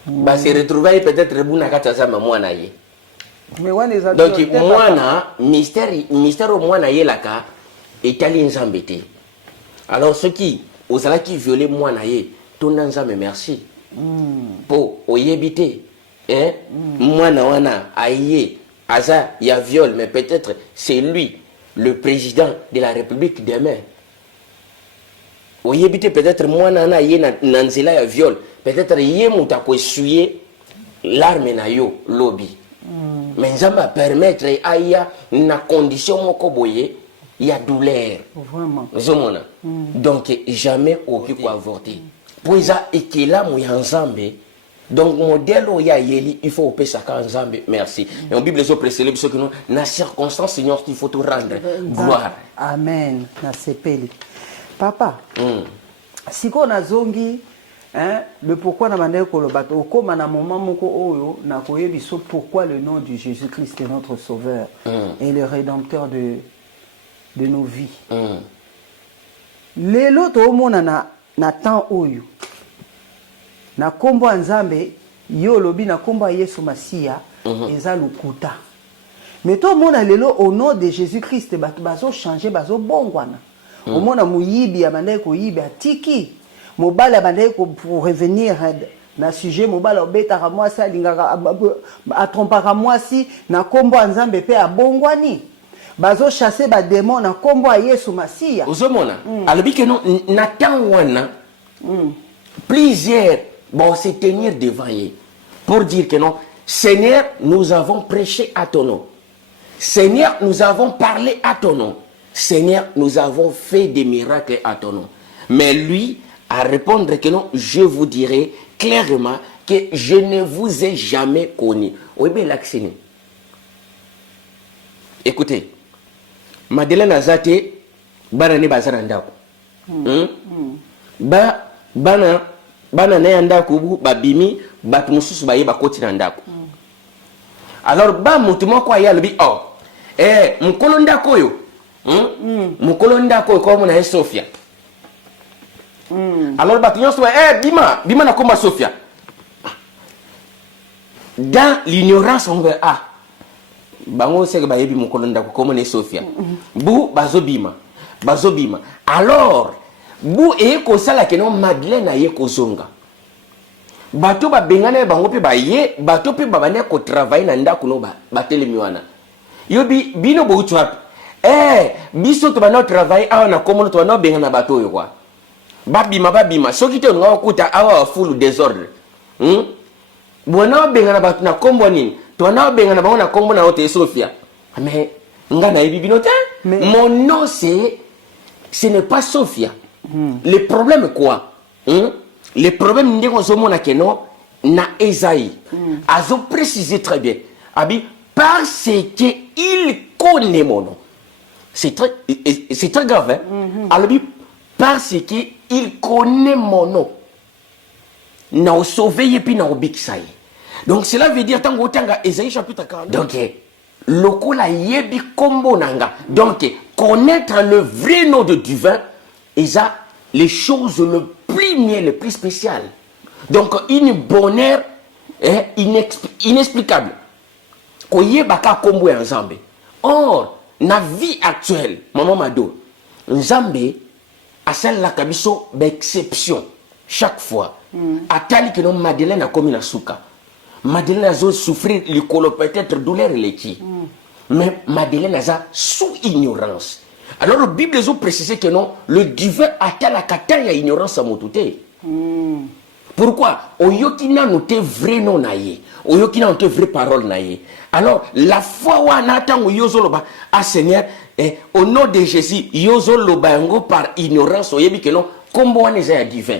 ba se retrouver peut-être buna kata za mwana ye mais wana eza donc mwana mystère mwana yela ka etali nzambete alors ceux qui osala qui violer mwana ye tona nzambe merci po oyebite Mwana wana aïe aza ya viol mais peut-être c'est lui le président de la République demain. Oyebite peut-être mwana na ye na nzela ya viol peut-être ye muta ko essuyer l'arme na yo lobby. Mais nzamba permettre aya na condition moko boye ya douleur. Vraiment. Zomona. Donc jamais aucun quoi avorter. Pour ça et que là mu ya nzambe. Donc, modèle où il y a yeli, il faut opérer ça quand Nzambe, merci. Et en Bible, les autres célèbres, ce que nous, dans la circonstance, Seigneur, il faut te rendre gloire. Amen. Nasepeli. Papa, si on a zongi, le pourquoi na mandé kolobato, comme à un moment moko oyo, na koye biso pourquoi le nom de Jésus-Christ est notre Sauveur et le Rédempteur de nos vies. Les loto omona na temps oyo. Na kombo nzambe yo lobi na kombo Yesu Masia eza lukuta. Mais tout mona lelo au nom de Jésus-Christ bazo changer bazo bongwana. Au mona muyibi amandai ko yibi atiki. Mobala bandai ko pour revenir na sujet mobala obeta ka mwasi alingaka atrompaka mwasi na kombo nzambe pe abongwani. Bazo chasser ba démon na kombo Yesu Masia. Ozomona alobi que non na tangwana plusieurs bon, se tenir devant eux pour dire que non, Seigneur, nous avons prêché à ton nom. Seigneur, nous avons parlé à ton nom. Seigneur, nous avons fait des miracles à ton nom. Mais lui, à répondre que non, je vous dirai clairement que je ne vous ai jamais connu. Oui, bien, l'accès. Écoutez, Madeleine Azate, Banane Bazaranda. Bana na ndako babimi batu mususu baye bakoti na ndako alors ba mutu moko ya lobi oh mukolo ndako yo mukolo ndako yo ko mona Sofia alors bato nyonso bima na komba Sofia dans l'ignorance on va bango seke bayebi mukolo ndako ko mona Sofia bu bazobima alors bu kosala keno Madeleine aye kozonga bato bengana bango pe baye bato pe babane ko travailler na ndako no batelemi wana yobi bino bo utwapi biso to bana travailler awa na komono to bana bengana bato yo kwa babima soki te nga okuta awa full désordre bona bengana bato na kombo nini to bana bengana bango na kombo na hotel Sofia mais nga na yebi bino te mon nom ce n'est pas Sofia. Le problème quoi? Le problème n'est pas que non na Esaïe. Azo précisé très bien. Abi parce que il connaît mon nom. C'est très grave hein. Alors parce que il connaît mon nom. Na sauvé et puis na obixaï. Donc cela veut dire tango tanga Esaïe chapitre 40. Donc lokola yebi kombo nanga. Donc connaître le vrai nom de divin, et ça, les choses le plus mieux, le plus spécial. Donc, une bonheur inexplicable. Koye baka kombo ya Nzambe. Or, na vie actuelle, maman Mado, Nzambe a celle la kabiso d'exception. Chaque fois, atali que non Madeleine a commis la souka. Madeleine a souffrir le colo peut-être douleur et l'équipe. Mais Madeleine a sous ignorance. Alors la Bible a précisé que non, le divin a la kataya ignorance à motouté. Pourquoi? Oyoki na noté vrai nom naïe. Oyoki na noté vraie parole naïe. Alors la foi où on attend yozo loba à Seigneur au nom de Jésus yozo loba ngo par ignorance oyebi que non comme on est divin.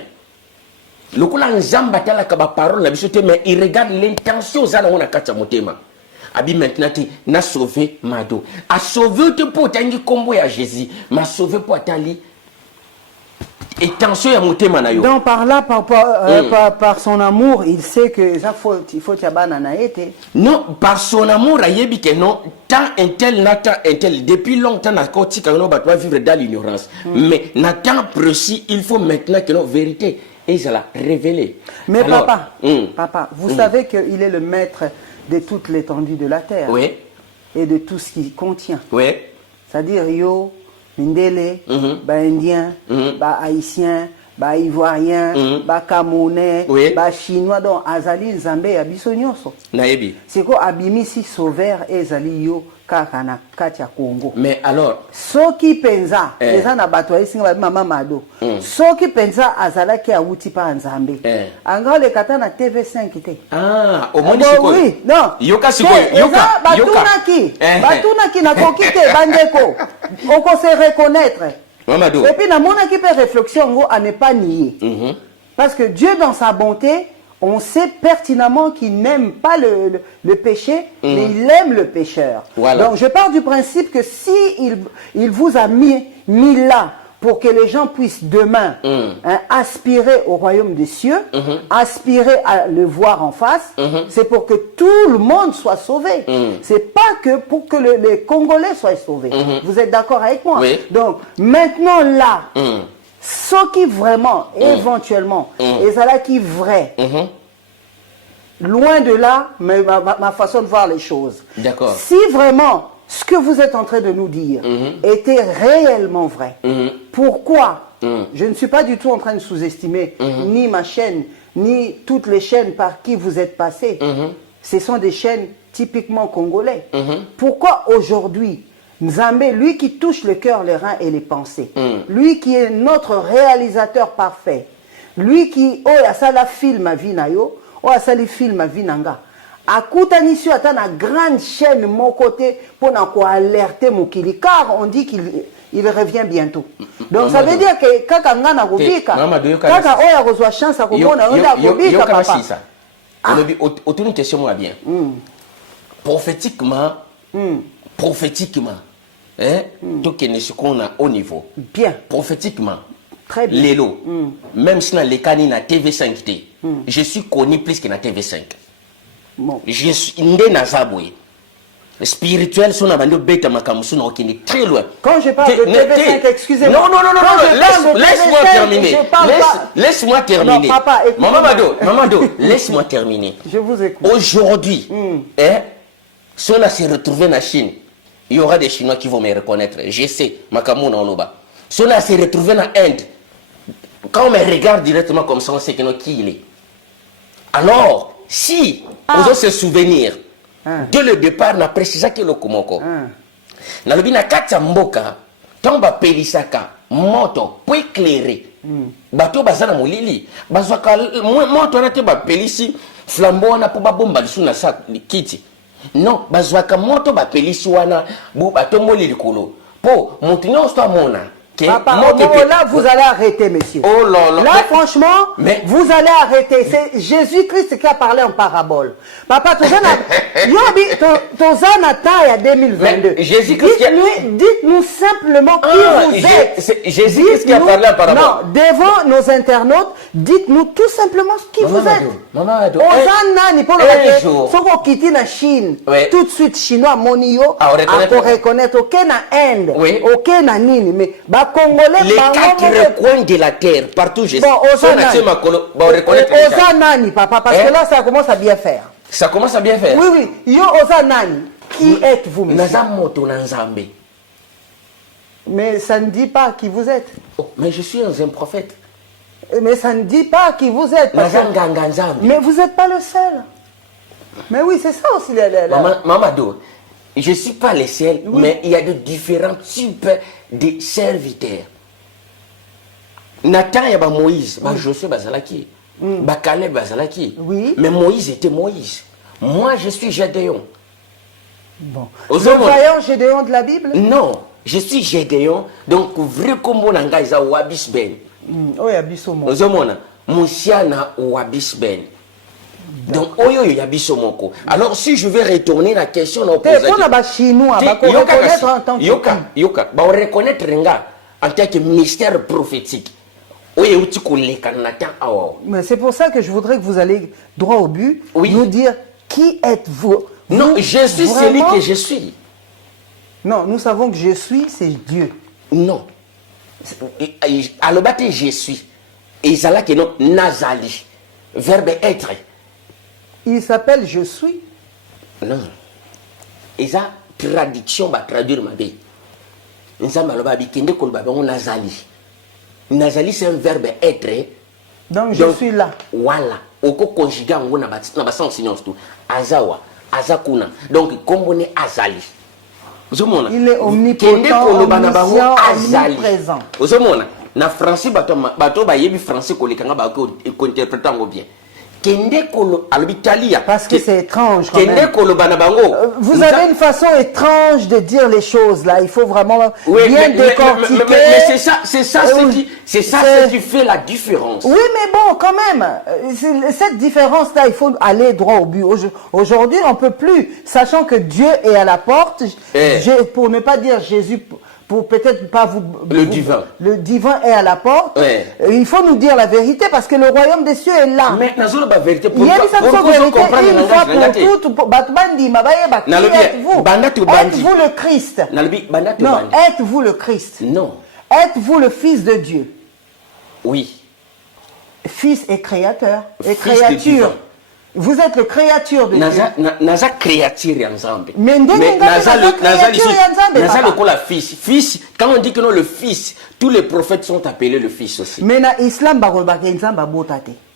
Le coup là nzamba tala kaba parole na bisoté mais il regarde l'intention zana on a kacha motema. Abi maintenant tu n'a sauvé Mado. A sauvé te pour tangi combo ya Jésus, m'a sauvé pour tali. Et tension ya motema na yo. Donc par là par son amour, il sait que ça il faut tiabana na été. Non, par son amour a yebi que non, tant un tel nata un tel depuis longtemps na koti ka no ba vivre dans l'ignorance. Mais na temps précis, il faut maintenant que la vérité et ça l'a révélé. Mais alors, papa, vous savez qu'il est le maître de toute l'étendue de la terre. Oui. Et de tout ce qu'il contient. Oui. C'est-à-dire yo, Mindele, ba indien, ba haïtien, ba ivoirien, ba camerounais, ba chinois, donc azali nzambe abiso nyonso. Naebi. C'est quoi abimisi sauveur ezali yo kakana katia Congo. Mais alors, soki penza eza na bato isinga mama Mado. Soki penza azala ki awuti pa nzambe. Anga le kata na TV5 te. Ah, au moins sikoyo. Oui, non. Yoka sikoyo, yoka. Batuna ki na kokite bandeko. Oko se reconnaître. Mamadou. Et puis, dans mon équipe réflexion, à ne pas nier. Parce que Dieu, dans sa bonté, on sait pertinemment qu'il n'aime pas le péché, mais il aime le pécheur. Voilà. Donc, je pars du principe que si il vous a mis là pour que les gens puissent demain aspirer au royaume des cieux, aspirer à le voir en face, c'est pour que tout le monde soit sauvé. C'est pas que pour que les Congolais soient sauvés. Vous êtes d'accord avec moi? Oui. Donc, maintenant là, ce qui vraiment, éventuellement, et ça là qui est vrai, loin de là, ma façon de voir les choses. D'accord. Si vraiment ce que vous êtes en train de nous dire était réellement vrai, pourquoi je ne suis pas du tout en train de sous-estimer ni ma chaîne, ni toutes les chaînes par qui vous êtes passés. Ce sont des chaînes typiquement congolais. Pourquoi aujourd'hui, Nzambe, lui qui touche le cœur, les reins et les pensées, lui qui est notre réalisateur parfait, lui qui, a ça la film à Vinayo, a ça les films à Vinanga, a Koutanisio a na grande chaîne mon côté pour alerter Mokili, car on dit qu'il revient bientôt. Donc ça veut dire que quand on a Robika, quand on a reçoit chance à comprendre, on a Robika, papa. Autour d'une question, moi bien. Prophétiquement, tout ce qu'on a au niveau. Bien. Prophétiquement. Très bien. Lélo, même si dans les canines à TV5, je suis connu plus que dans TV5. Bon. Je suis nde nazabwe. Spirituel, son abandon bêta makamusu na okini très loin. Quand je parle de TV5, excusez-moi. Non, non, non, non, laisse-moi terminer. Laisse-moi terminer. Non, papa, écoute. Maman, laisse-moi terminer. Je vous écoute. Aujourd'hui, si on a se retrouvé en Chine, il y aura des Chinois qui vont me reconnaître. Je sais, makamu na onoba. Si on a se retrouvé en Inde, quand on me regarde directement comme ça, on sait qui il est. Alors, si on doit se souvenir, dès le départ, on a précisé que le Kumoko. Na lobi na kati mboka, tant ba pelisaka, moto, pour éclairer. Bato bazana molili, bazwaka moto na te ba pelisi, flambeau na po ba bomba lisu na sa kiti. Non, bazwaka moto ba pelisi wana, bu bato molili kolo. Po, montinyo sto mona. Papa, là, vous allez arrêter, monsieur. Oh là là. Là, franchement, vous allez arrêter. C'est Jésus-Christ qui a parlé en parabole. Papa, Tozana taille à 2022. Dites-nous simplement qui vous êtes. Jésus-Christ qui a parlé en parabole. Non, devant nos internautes, dites-nous tout simplement qui vous êtes. Maman, Ozana, pour le quitter la Chine, tout de suite, chinois, monio, pour reconnaître, ok, na Inde, ok, na Nini, mais Congolais, les quatre coins de la terre, partout je sais. Bon, Ozanani, papa, parce que là, ça commence à bien faire. Ça commence à bien faire? Oui, oui. Yo Ozanani, qui êtes-vous, monsieur? Mais ça ne dit pas qui vous êtes. Oh, mais je suis un prophète. Mais ça ne dit pas qui vous êtes. Mais vous n'êtes pas le seul. Mais oui, c'est ça aussi. Mamadou, je ne suis pas le seul, mais il y a de différents types de serviteurs. Nathan et Moïse, Josué Bazalaki, Caleb Bazalaki. Mais Moïse était Moïse. Moi, je suis Gédéon. Bon. Le vaillant Gédéon de la Bible? Non, je suis Gédéon. Donc, vrai combo nanga isa Wabis Ben. Oh, yabisomo. Ozomona, Moussiana Wabis Ben. Donc, oyo yabisomoko. Alors, si je vais retourner la question, on pose chinois, reconnaître en tant que Yoka, on reconnaître en tant que mystère prophétique. Mais c'est pour ça que je voudrais que vous allez droit au but, nous dire qui êtes-vous. Non, je suis celui que je suis. Non, nous savons que je suis, c'est Dieu. Non. Alors, je suis. Et ça là que non, Nazali. Verbe être. Il s'appelle je suis. Non. Et ça, traduction, va traduire ma vie. Nazali. Nazali, c'est un verbe être. Donc, je suis là. Voilà. Oko conjugué en na sens sinon tout. Azawa, azakuna. Donc, comme on est azali. Il est omnipotent, omniscient, omniprésent. Ozomona. Na français bato ba yebi français ko lekanga ba ko interpréter ngo bien. Parce que c'est étrange quand même. Vous avez une façon étrange de dire les choses là. Il faut vraiment bien décortiquer. Mais c'est ça ce qui fait la différence. Oui, mais bon, quand même, cette différence-là, il faut aller droit au but. Aujourd'hui, on ne peut plus, sachant que Dieu est à la porte, pour ne pas dire Jésus... Pour peut-être pas vous... divin. Le divin est à la porte. Il faut nous dire la vérité parce que le royaume des cieux est là. Mais nous avons la vérité. Il y a une une fois pour toutes. Êtes-vous le Christ? Non, êtes-vous le Christ? Non. Êtes-vous le Fils de Dieu? Oui. Fils et créateur. Et créature. Vous êtes le créature de Dieu. Naza créature ensemble. Mais naza le fils. Fils, quand on dit que non le fils, tous les prophètes sont appelés le fils aussi. Mais na islam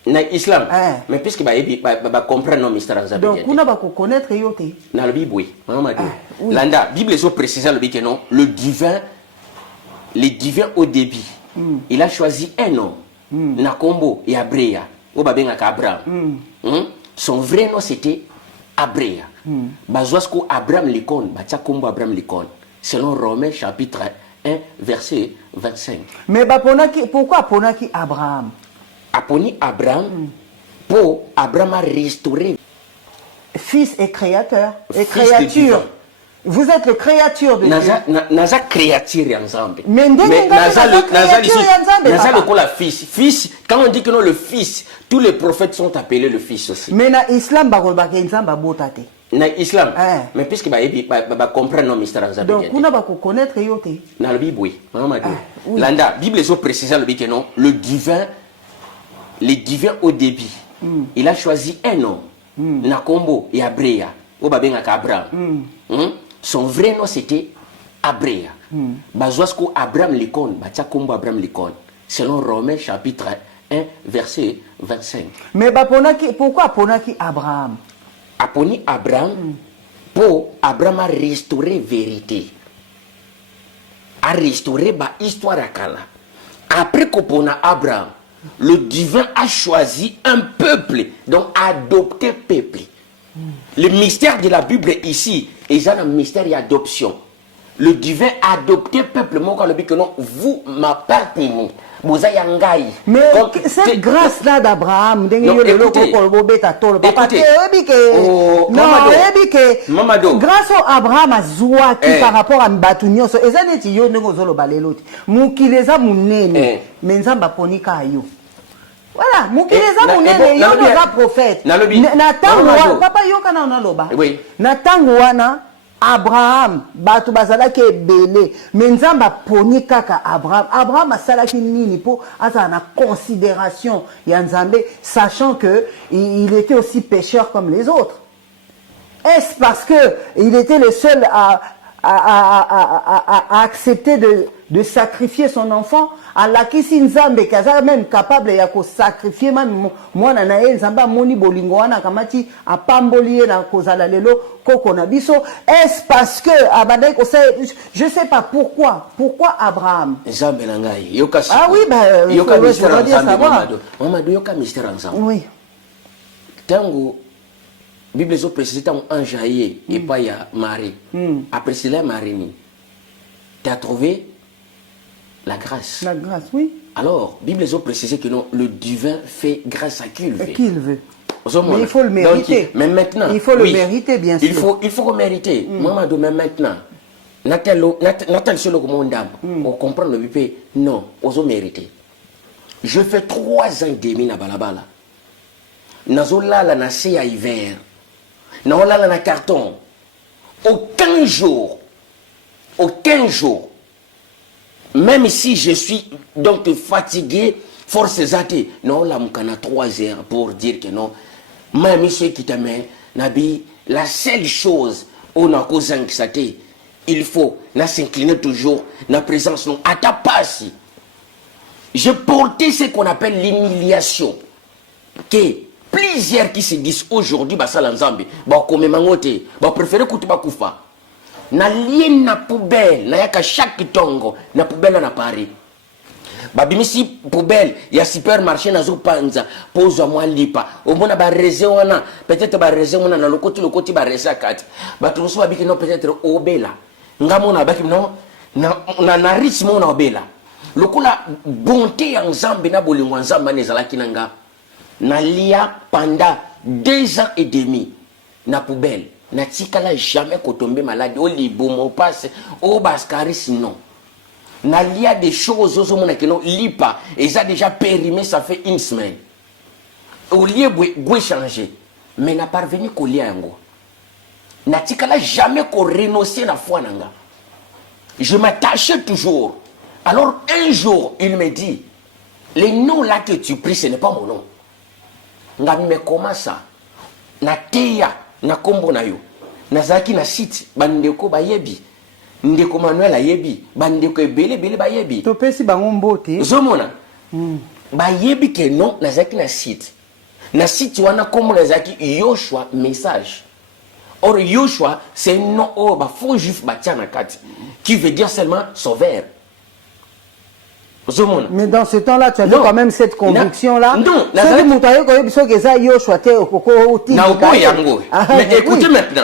na islam. Mais puisque ba comprendre nos mystères ensemble. Donc on va connaître yote. Dans la Bible oui. Landa, Bible est précisé le que non, le divin au début. Il a choisi un homme. Na kombo et Abrea. Ou babenga Abraham. Son vrai nom c'était Abrea. Bazoasko Abraham Likon, Batsakombo Abraham Likon. Selon Romains chapitre 1, verset 25. Mais pourquoi Ponaki Abraham? Aponi Abraham, pour Abraham a restauré. Fils et créateur. Et créature. Vous êtes le créature de Dieu. Naza créature ensemble. Mais naza le quoi la fils. Fils, quand on dit que non le fils, tous les prophètes sont appelés le fils aussi. Mais na islam ba nzamba botate. Na islam. Mais puisque ba comprendre nos mystères ensemble. Donc on va connaître yote. Dans la Bible oui. Landa, Bible les ont précisé le que non, le divin au début. Il a choisi un nom. Nakombo et Abrea. Au babenga Abraham. Son vrai nom c'était Abrea. Bazoasko Abraham Likon, Batiakombo Abraham Likon. Selon Romains chapitre 1 verset 25. Mais pourquoi Ponaki Abraham? Aponi Abraham pour Abraham a restauré vérité. A restauré ba histoire à Kala. Après qu'Opona Abraham, le divin a choisi un peuple, donc adopté peuple. Le mystère de la Bible ici, il y a un mystère d'adoption. Le divin a adopté peuple, moi quand le dit que non, vous m'appartenez. Mais cette grâce-là d'Abraham, grâce à Abraham a zoua qui par rapport à Mbatunyo, et ça n'est yo ne gozolo baleloti. Mukileza munene, menzamba ponika yo. Voilà, mukileza munene yo no prophète. Natangwa papa yo kana na loba. Oui. Natangwana Abraham, batu bazalaki ebele, menzamba poni kaka Abraham asalaki nini po asa na considération ya Nzambe, sachant que il était aussi pécheur comme les autres. Est-ce parce que il était le seul à accepter de sacrifier son enfant? Alors si Nzambe kaza même capable ya ko sacrifier même mwana na ye, Nzamba moni bolingo wana kamati apamboli na kozala lelo koko na biso. Est-ce parce que abadai ko je sais pas pourquoi Abraham Nzambe na ngai yoka ah oui yoka mystère ensemble Mamadou yoka mystère ensemble. Oui. Tango Bible zo précisé tango enjaillé et pas ya Marie. Après cela Marie ni. Tu as trouvé la grâce. La grâce, oui. Alors, Bible a précisé que non, le divin fait grâce à qui il veut. Qui il veut. Mais il faut le mériter. Donc, mais maintenant, il faut le mériter, bien sûr. Il faut le mériter. Mamadou, mais maintenant, Natal solo comme on dame, on comprend le bipé. Non, on doit mériter. Je fais 3 ans et demi na balabala. Nazola la na à hiver. Naola la na carton. Aucun jour. Même si je suis donc fatigué, force zate, non, là, on a 3 heures pour dire que non. Même ceux qui t'aiment, Nabi, la seule chose, on a causé il faut s'incliner toujours, la présence, non, à ta passe. Je portais ce qu'on appelle l'humiliation. Que plusieurs qui se disent aujourd'hui, bah, ça l'ensemble, bah, comme mangote, bah, préférer que tu vas koufa. Na lié na poubelle na yaka chaque tongo na poubelle na Paris babimisi poubelle ya supermarché na zo panza pozo mwa lipa omona ba réseau wana peut-être ba réseau wana na lokoti ba réseau kati batu so babiki no peut-être obela ngamona baki no na rythme na obela lokola bonté ya Nzambe na bolingo Nzambe nezalaki nanga na lia pendant 2 ans et demi na poubelle. Natikala jamais qu'on tombe malade, au libomo passe, au bascaris non. Il y a des choses aux hommes qui n'ont pas, et ça a déjà périmé, ça fait 1 semaine. Au lieu de changer, mais n'a parvenu qu'au lieu yango. Natikala jamais qu'on renoncer la foi nanga. Je m'attachais toujours. Alors un jour, il me dit, les noms là que tu pries, ce n'est pas mon nom. Nga me comment ça? Na teya. Na kombo na yo nazaki na site bandeko bayebi ndeko Manuel ayebi bandeko ebele bayebi to pesi bango mbote zomona bayebi ke non nazaki na site wana kombo nazaki Yoshua message. Or Yoshua c'est un nom oh ba faux juif batia na kati qui veut dire seulement sauveur. Mais dans ce temps-là, tu as quand même cette conviction-là. Non, mais écoutez maintenant,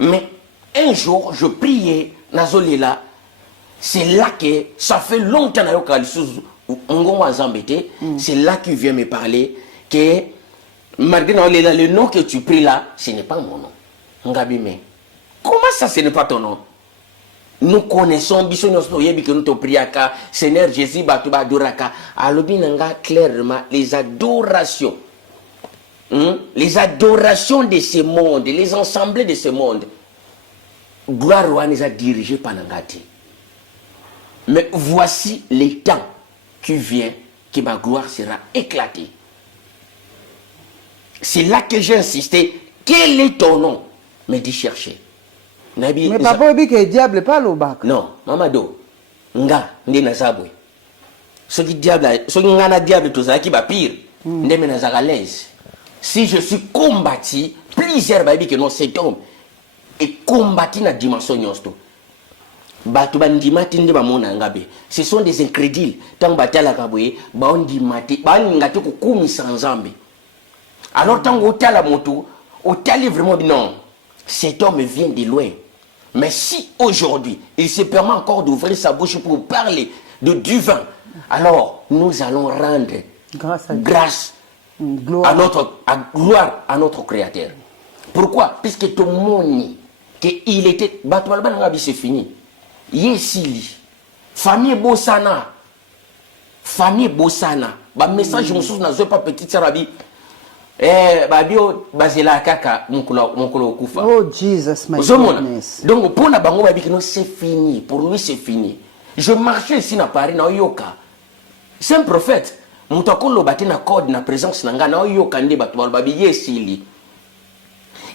mais un jour, je priais, c'est là que ça fait longtemps c'est là qu'il vient me parler que malgré le nom que tu pries là, ce n'est pas mon nom. comment ça ce n'est pas ton nom? Nous connaissons biso nyonso yebi que nous te priaka Seigneur Jésus batu ba adoraka alobi nanga clairement les adorations les adorations de ce monde, les assemblées de ce monde, gloire wana eza dirigé par nangati. Mais voici les temps qui vient que ma gloire sera éclatée. C'est là que j'ai insisté. Quel est ton nom? Me dit chercher. Mais papa dit que le diable pas le bac. Non, Mamado. Nga, ndi nazabwe. Ce qui diable, ce qui ngana diable tout ça qui va pire. Ndeme nazaka l'aise. Si je suis combattu, plusieurs baby que non cet homme est combattu na dimension nyonsto. Batu bandimati ndi bamona ngabe. Ce sont des incrédules. Tant batala kabwe, ba ondimati, ba ngati ko kumisa nzambe. Alors tant otala moto, otali vraiment non. Cet homme vient de loin. Mais si aujourd'hui, il se permet encore d'ouvrir sa bouche pour parler de du vin, alors nous allons rendre grâce gloire à notre Créateur. Pourquoi? Puisque tout le monde, qu'il était... c'est fini. Yesili. Famille Bossana. Famille Bossana. Message, je me souviens, pas petite sarabi. Babio bazela kaka mukolo kufa. Oh Jesus my goodness. Donc pour na bango babi que non c'est fini, pour lui c'est fini. Je marchais ici na Paris na Oyoka. C'est un prophète. Mutakolo bati na code na présence na nga na Oyoka ndi batu babi yesili.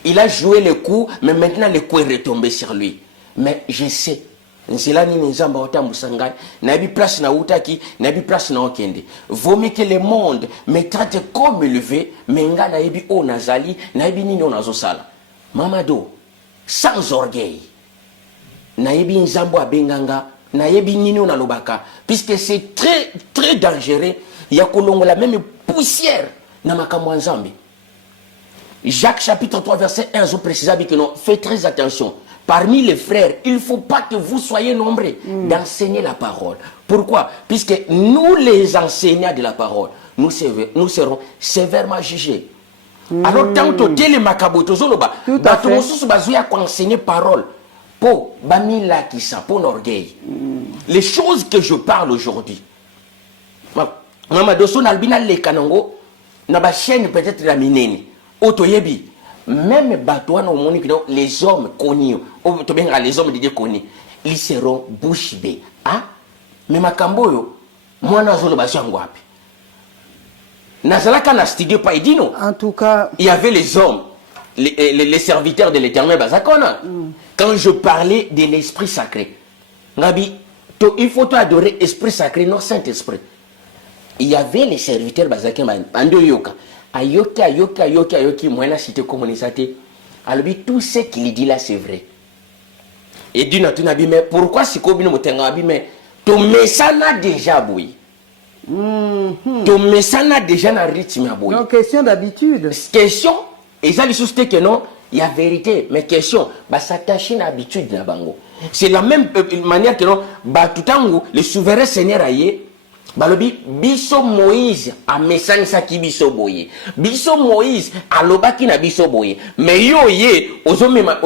Il a joué le coup mais maintenant le coup est retombé sur lui. Mais je sais nzela ni nzamba otambusangai na bi place na utaki na bi place na okende vaut mieux que le monde me traite comme élevé mais nga na yebi o nazali na yebi nini onazosala mamado sans orgueil na yebi nzambo abenganga na yebi nini onalobaka puisque c'est très très dangereux ya kolongola même poussière na makambo nzambe. Jacques chapitre 3 verset 1 je précise que non faites très attention. Parmi les frères, il ne faut pas que vous soyez nombreux d'enseigner la parole. Pourquoi? Puisque nous, les enseignants de la parole, nous serons sévèrement jugés. Alors, tant que tu es les macabotos, tu as enseigner parole pour bamila qui ça, pour l'orgueil. Les choses que je parle aujourd'hui, Maman Dosso Nalbina le Kanongo, na ba chaîne peut-être la mineni, Otoyebi. Même Batouane au monde, les hommes connus, les hommes de Dieu connus, ils seront bouche bée. Ah, mais ma camboyo, moi, n'a pas de wapi. Nazalaka n'a studio pas dit non. En tout cas, il y avait les hommes, les serviteurs de l'Éternel Bazakona. Quand je parlais de l'Esprit sacré, Nabi, il faut adorer l'Esprit sacré, non Saint-Esprit. Il y avait les serviteurs Bazakona, Ando Yoka. Ayoki, moi la cité communisate. Alors, tout ce qu'il dit là, c'est vrai. Et d'une autre, mais pourquoi si Kobino Motenga, mais ton message n'a déjà bouilli. Ton message n'a déjà un rythme à bouillir. Non, question d'habitude. Question, et ça, les choses que non, il y a vérité, mais question, bah, s'attacher à l'habitude de la bango. C'est la même manière que non, bah, tout le temps, le souverain Seigneur aïe. Balobi biso Moïse a message ça qui biso boye. Biso Moïse a lobaki na biso boye. Mais yo ye ozomema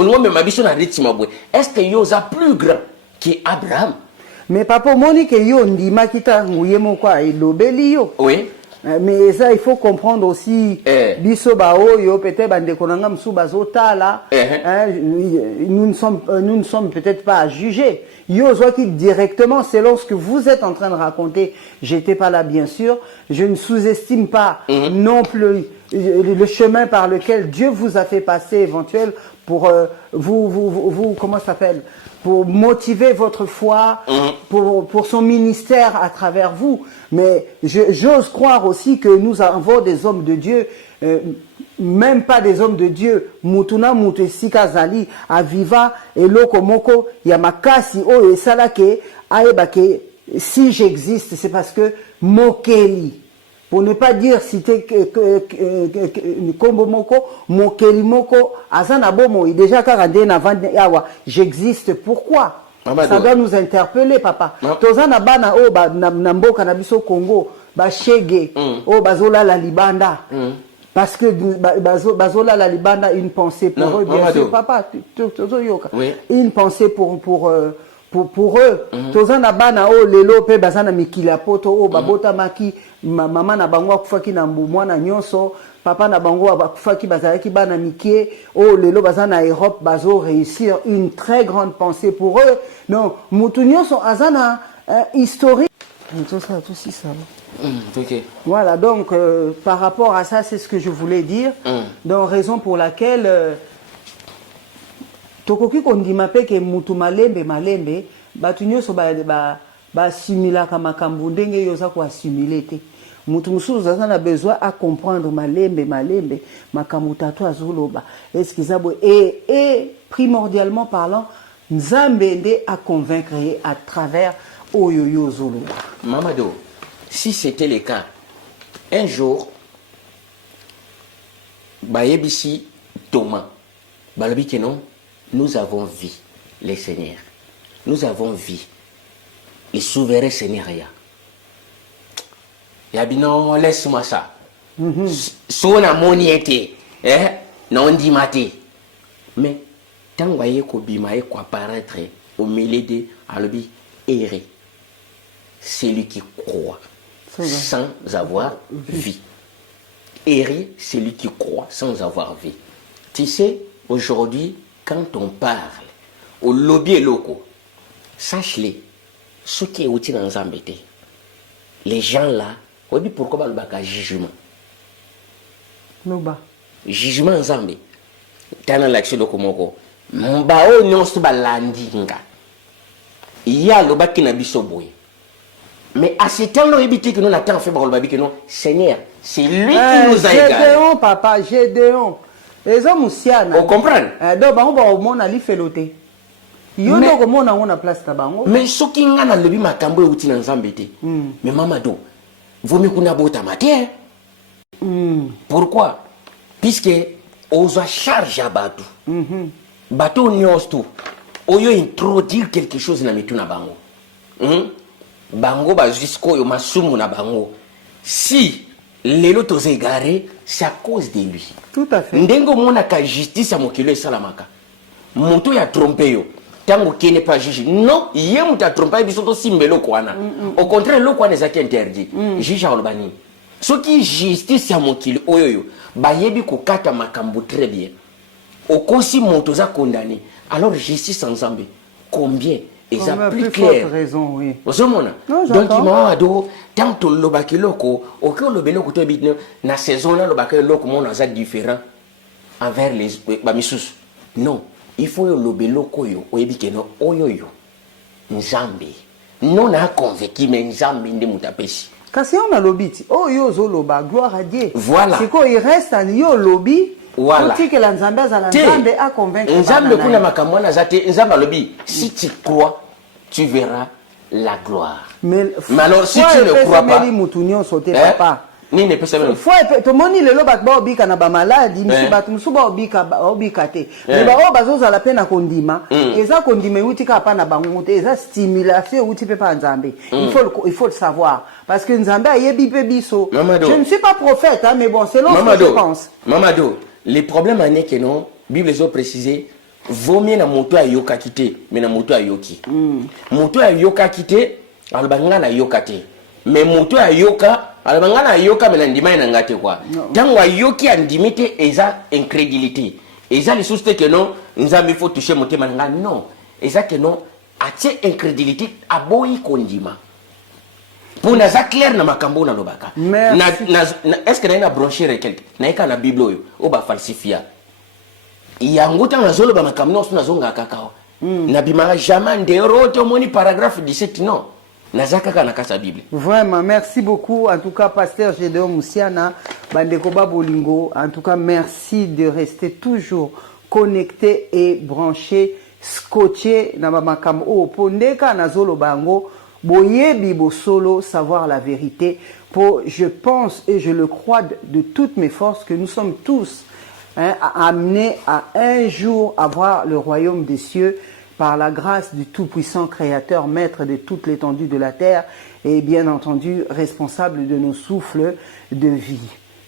biso na rythme boye. Est-ce que yo za plus grand que Abraham? Mais papa moni que yo ndima kita nguye moko elobeli yo. Oui. Mais ça il faut comprendre aussi biso bao yo peut-être bande konanga msu bazotala. Nous ne sommes peut-être pas à juger. Yo qui directement selon ce que vous êtes en train de raconter, j'étais pas là bien sûr, je ne sous-estime pas non plus le chemin par lequel Dieu vous a fait passer éventuel pour vous comment ça s'appelle, pour motiver votre foi, pour son ministère à travers vous. Mais j'ose croire aussi que nous avons des hommes de Dieu, même pas des hommes de Dieu, Mutuna Mutesika Zali, Aviva, et Lokomoko, Yamakasi, O et Salake, Aebake, si j'existe, c'est parce que Mokeli. Pour ne pas dire citer Kombo Moko, Mokeli Moko, Azanabomo, et déjà Karandé Yawa, j'existe, pourquoi? Ça doit nous interpeller, papa. Tozana bana o ba namboka na biso Congo, ba shege, o bazola la libanda. Parce que Bazola la Libanda une pensée pour Non, eux, bien Mamadou. sûr, papa, Oui. une pensée pour eux. Tozana bana o lelo pe bazana mikila poto o babota maki mama na bango akufaki na mwana nyonso, papa na bango akufaki bazalaki bana mikie o lelo bazana Europe bazo réussir, une très grande pensée pour eux. Non, mutu nyonso azana historique. Tout ça, tout ça. Ok. Voilà, donc par rapport à ça, c'est ce que je voulais dire. Donc, raison pour laquelle tokoki kondima pe ke mutu malembe batu nyonso ba similaka makambo ndenge yoza ko assimile te. Mutu mususu a besoin à comprendre malembe makambo tatu azoloba. Est-ce qu'ils et primordialement parlant, Nzambe nde a convaincre à travers oyoyo zoloba. Mamadou, si c'était le cas, un jour, Bayebisi Thomas, Balobi que non, nous avons vu les seigneurs. Nous avons vu les souverains seigneurs. Yabino, laisse-moi ça. Sona moni était, non dit maté. Mais, tant que vous Kobima et quoi apparaître au milieu de Alobi erré, c'est lui qui croit sans avoir vu. Errer, c'est lui qui croit sans avoir vu. Tu sais, aujourd'hui, quand on parle au lobby et loco, sache-le, ce qui est utile dans Zambété, les gens là, on dit pourquoi il y a un jugement. Jugement en Zambé. Dans l'action de Komoko, Mbao nyonso balandinga. Il y a le bac qui n'a pas boy. Mais à ce temps-là, il dit que nous n'avons fait que non, Seigneur, c'est lui qui nous a égarés. Gédéon, papa, Gédéon. Les hommes aussi, on comprend. Donc, on va au monde aller faire l'autre. Il y a un monde à la place tabango. Mais ce qui est dans le bima kambo est outil dans Zambété. Mais Mamadou, vaut mieux qu'on a beau tamater. Pourquoi? Puisque on a charge à bateau. Bateau nyons tout. On y introduire quelque chose dans le bango. Bango ba jusqu'au yo masumu na bango. Si les lotos égarés, c'est à cause de lui. Tout à fait. Ndengo mona ka justice à mokilo salamaka. Moto ya trompé yo. Tango qui n'est pas juge. Non, yé muta trompé bisoto simbelo kwana. Au contraire, lo kwana zaki interdit. Juge à olbani. Ce qui justice à mokilo oyoyo, ba yebi ko kata makambo très bien. Au consi moto za condamné. Alors justice ensemble. Combien? Et ça plus clair. Raison, oui. Donc il m'a dit tant que le baki loko, aucun le belo kuto bitne na saison là le baki loko mon azad différent envers les bamisus. Non, il faut le belo koyo oyebi ke no oyoyo. Nzambe. Non a convaincu mais Nzambe ndi mutapesi. Kasi on a lobby. Oh yo zo loba gloire à Dieu. Voilà. C'est quoi il reste à yo lobby. Voilà. Que la Nzambe a convaincu. Nzambe kuna makamwana zate Nzambe lobby. Si tu crois, tu verras la gloire. Mais alors si tu ne crois pas, papa. Ni ne peut se même. Faut to moni le lobat ba obika na ba maladie, misi bat musuba obika te. Mais ba o bazoza la peine kondima, eza kondima uti ka pa na bango te, eza stimulation uti pe pa Nzambe. Il faut le savoir parce que Nzambe ayebi pe biso. Je ne suis pas prophète hein, mais bon, selon ce que je pense. Mamadou, les problèmes en est que non, Bible les a précisé. Vaut mieux na moto a yoka kite, mais na moto a yoki. Moto a yoka kite, albanga na yoka te. Mais moto a yoka, albanga na yoka mais na ndima na ngate quoi. Tant wa yoki a ndimite eza incrédulité. Eza les sources que non, nzambi faut toucher moto mananga non. Eza que non, atie incrédulité a boyi kondima. Pour na za clair na makambo na lobaka. Est-ce que na ina brancher quelque? Na eka na Bible yo, o ba falsifia. Yanguta na zolo ba makamno suna zonga kakao. Na bimara jamais ndero moni paragraphe 17 non. Na zakaka na kasa Bible. Vraiment, merci beaucoup en tout cas pasteur Gédéon Moussiana, bandeko babolingo. En tout cas, merci de rester toujours connecté et branché, scotché na ba makam o pondeka na zolo bango. Boyebi bo solo savoir la vérité. Pour je pense et je le crois de toutes mes forces que nous sommes tous amené à un jour avoir le royaume des cieux par la grâce du tout-puissant créateur, maître de toute l'étendue de la terre et bien entendu responsable de nos souffles de vie.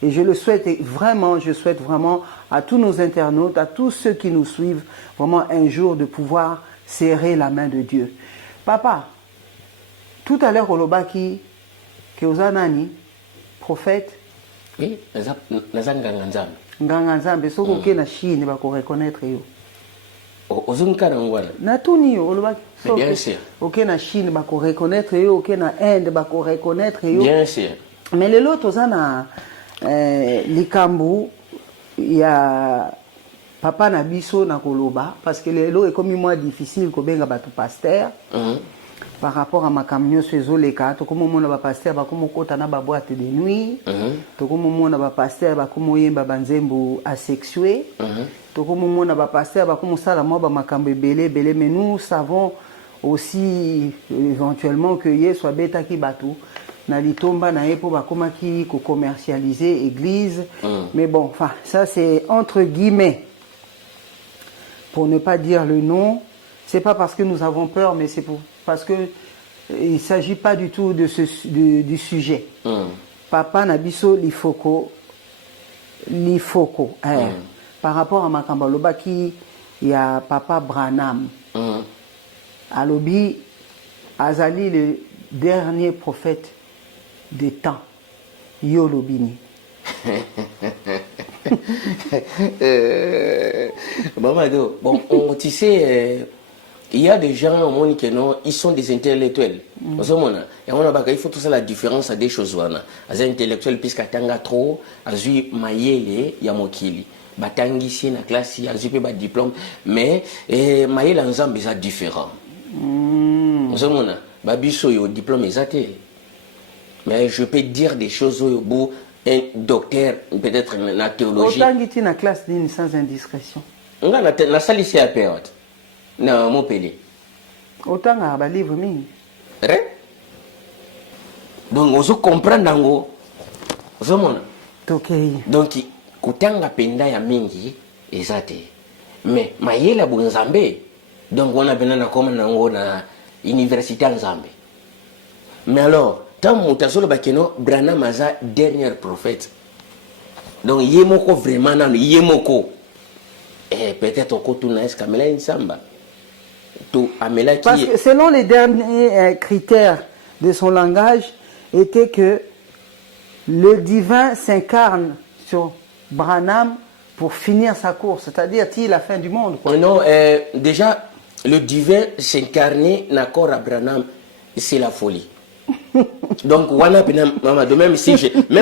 Et je le souhaite vraiment, je souhaite vraiment à tous nos internautes, à tous ceux qui nous suivent, vraiment un jour de pouvoir serrer la main de Dieu. Papa, tout à l'heure, Olobaki, Keozanani, prophète, oui, Nazanganganzam. Nganganzambe, soko ke na Chine, bako reconnaître yo. Ozunka nangwana. Na tuni yo, Olobaki. Bien sûr. Ok na Chine, bako reconnaître yo, ok na Inde, bako reconnaître yo. Bien sûr. Mais les autres, Ozana, likambu, il y a papa na biso na koloba, parce que les lots est comme moi difficile, ko benga batu pasteur. Par rapport à ma camion sur les cas, tout comme mon pasteur, bah comme kota na ba boîte de nuit, tout comme mon pasteur, bah comme yemba banzembo asexué, tout comme mon pasteur, bah comme ça la moi bah makambe belé, mais nous savons aussi éventuellement que yé soit bêta qui batou, na litomba na epo bah comme qui commercialiser église, mais bon, enfin ça c'est entre guillemets, pour ne pas dire le nom. C'est pas parce que nous avons peur, mais c'est parce que il ne s'agit pas du tout de du sujet. Papa Nabiso Lifoko. Par rapport à Makambaloba qui il y a Papa Branham. Alobi Azali, le dernier prophète des temps. Yolobini. Mamado, bon, tu sais, il y a des gens au monde qui non, ils sont des intellectuels. Il faut tout ça la différence à des choses. Les intellectuels, puisqu'ils tanga trop, azui mayele yamokili. Batangi si na classe, azui pe ba diplôme, mais mayele ensemble ils sont différents. Babiso yo diplôme exacté. Mais je peux dire des choses au bout. Un docteur, peut-être en théologie. Autant que tu na classe d'une sans indiscrétion. On a la salle ici à période. Non, mon pays. Autant à livre mine. Donc, on se comprend dans le monde. Donc, kutanga penda ya mingi ezate. Mais mayela bunzambe. Donc, on a besoin comme na université en Zambie. Mais alors, tant que bakeno Branham aza dernier prophète. Donc yemoko vraiment nan yemoko. Et peut-être au kotuna est Kamela Insamba. Tout Amela qui parce que selon les derniers critères de son langage était que le divin s'incarne sur Branham pour finir sa course, c'est-à-dire la fin du monde quoi. Non, déjà le divin s'incarner d'accord à Branham, c'est la folie. Donc, voilà, même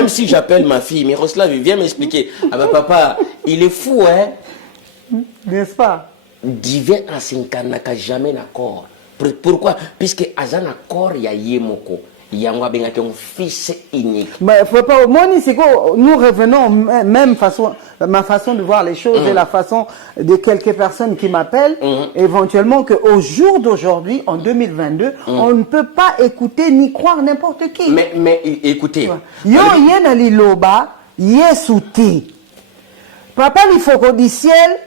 si j'appelle ma fille, Miroslav, viens m'expliquer. Ah ben papa, il est fou, hein? N'est-ce pas? Divin a s'incarnaka jamais d'accord. Pourquoi? Puisque Azan accord, il y a Yemoko. Il y a un fils unique. Mais faut pas, moi, nous revenons même façon, ma façon de voir les choses et la façon de quelques personnes qui m'appellent, éventuellement qu'au jour d'aujourd'hui, en 2022, on ne peut pas écouter ni croire n'importe qui. Mais écoutez. Yo yena liloba, yesuti. Papa il faut qu'au ciel,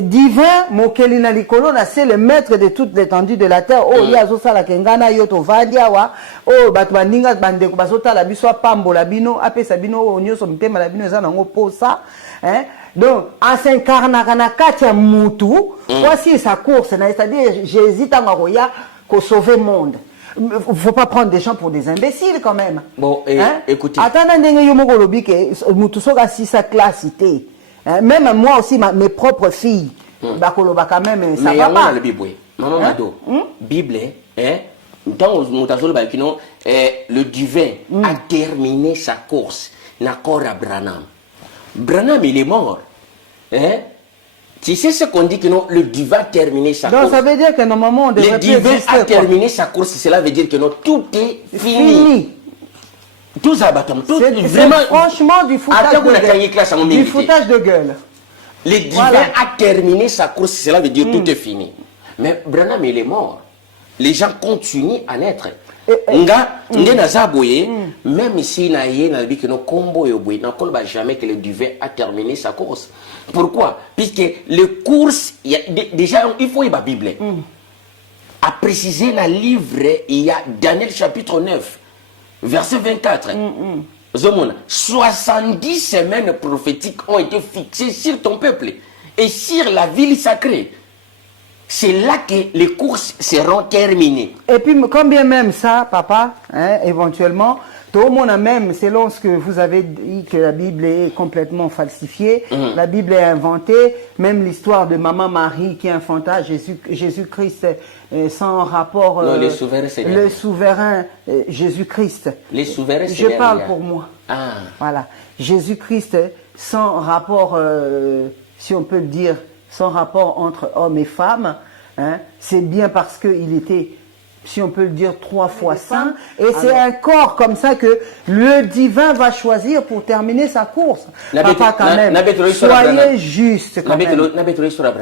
divin, mokelina likolo, c'est le maître de toute l'étendue de la terre. Oh, yazo sala kengana yoto vadia wa. Oh, batwaninga bande kubasota la biso pambo la bino, ape sabino onyo somtema la bino ezana ngo posa. Hein? Donc, en s'incarna kana katia mutu, voici sa course, c'est-à-dire j'hésite à maroya qu'au sauver le monde. Faut pas prendre des gens pour des imbéciles quand même. Bon, écoutez. Attends, ndenge yo moko lobi ke mutu soka si sa classe cité. Même moi aussi, mes propres filles, quand même, ça va pas. Le Bible, maman Mado, Bible, le divin a terminé sa course. D'accord à Branham. Branham, il est mort. Tu sais ce qu'on dit que non, le divin a terminé sa course. Donc ça veut dire que normalement on devrait le divin a terminé sa course, cela veut dire que non, tout est fini. Tout ça, tout vraiment franchement du foutage de gueule. Du foutage de gueule. Le divin a terminé sa course, cela veut dire tout est fini. Mais Branham, il est mort. Les gens continuent à naître. Même si jamais que le divin a terminé sa course. Pourquoi? Puisque les courses, déjà, il faut y avoir la Bible. À préciser dans le livre, il y a Daniel chapitre 9. Verset 24. 70 semaines prophétiques ont été fixées sur ton peuple et sur la ville sacrée. C'est là que les courses seront terminées. Et puis, combien même ça, papa, hein, éventuellement, tout le monde a même, selon ce que vous avez dit, que la Bible est complètement falsifiée, la Bible est inventée, même l'histoire de Maman Marie qui infanta Jésus-Christ sans rapport... non, le souverain Jésus-Christ. Les souverains, Je parle pour moi. Ah. Voilà. Jésus-Christ sans rapport, si on peut le dire, sans rapport entre hommes et femmes, hein, c'est bien parce qu'il était, si on peut le dire, 3 fois saint. Et c'est un corps comme ça que le divin va choisir pour terminer sa course. Papa, quand même, soyez juste quand même.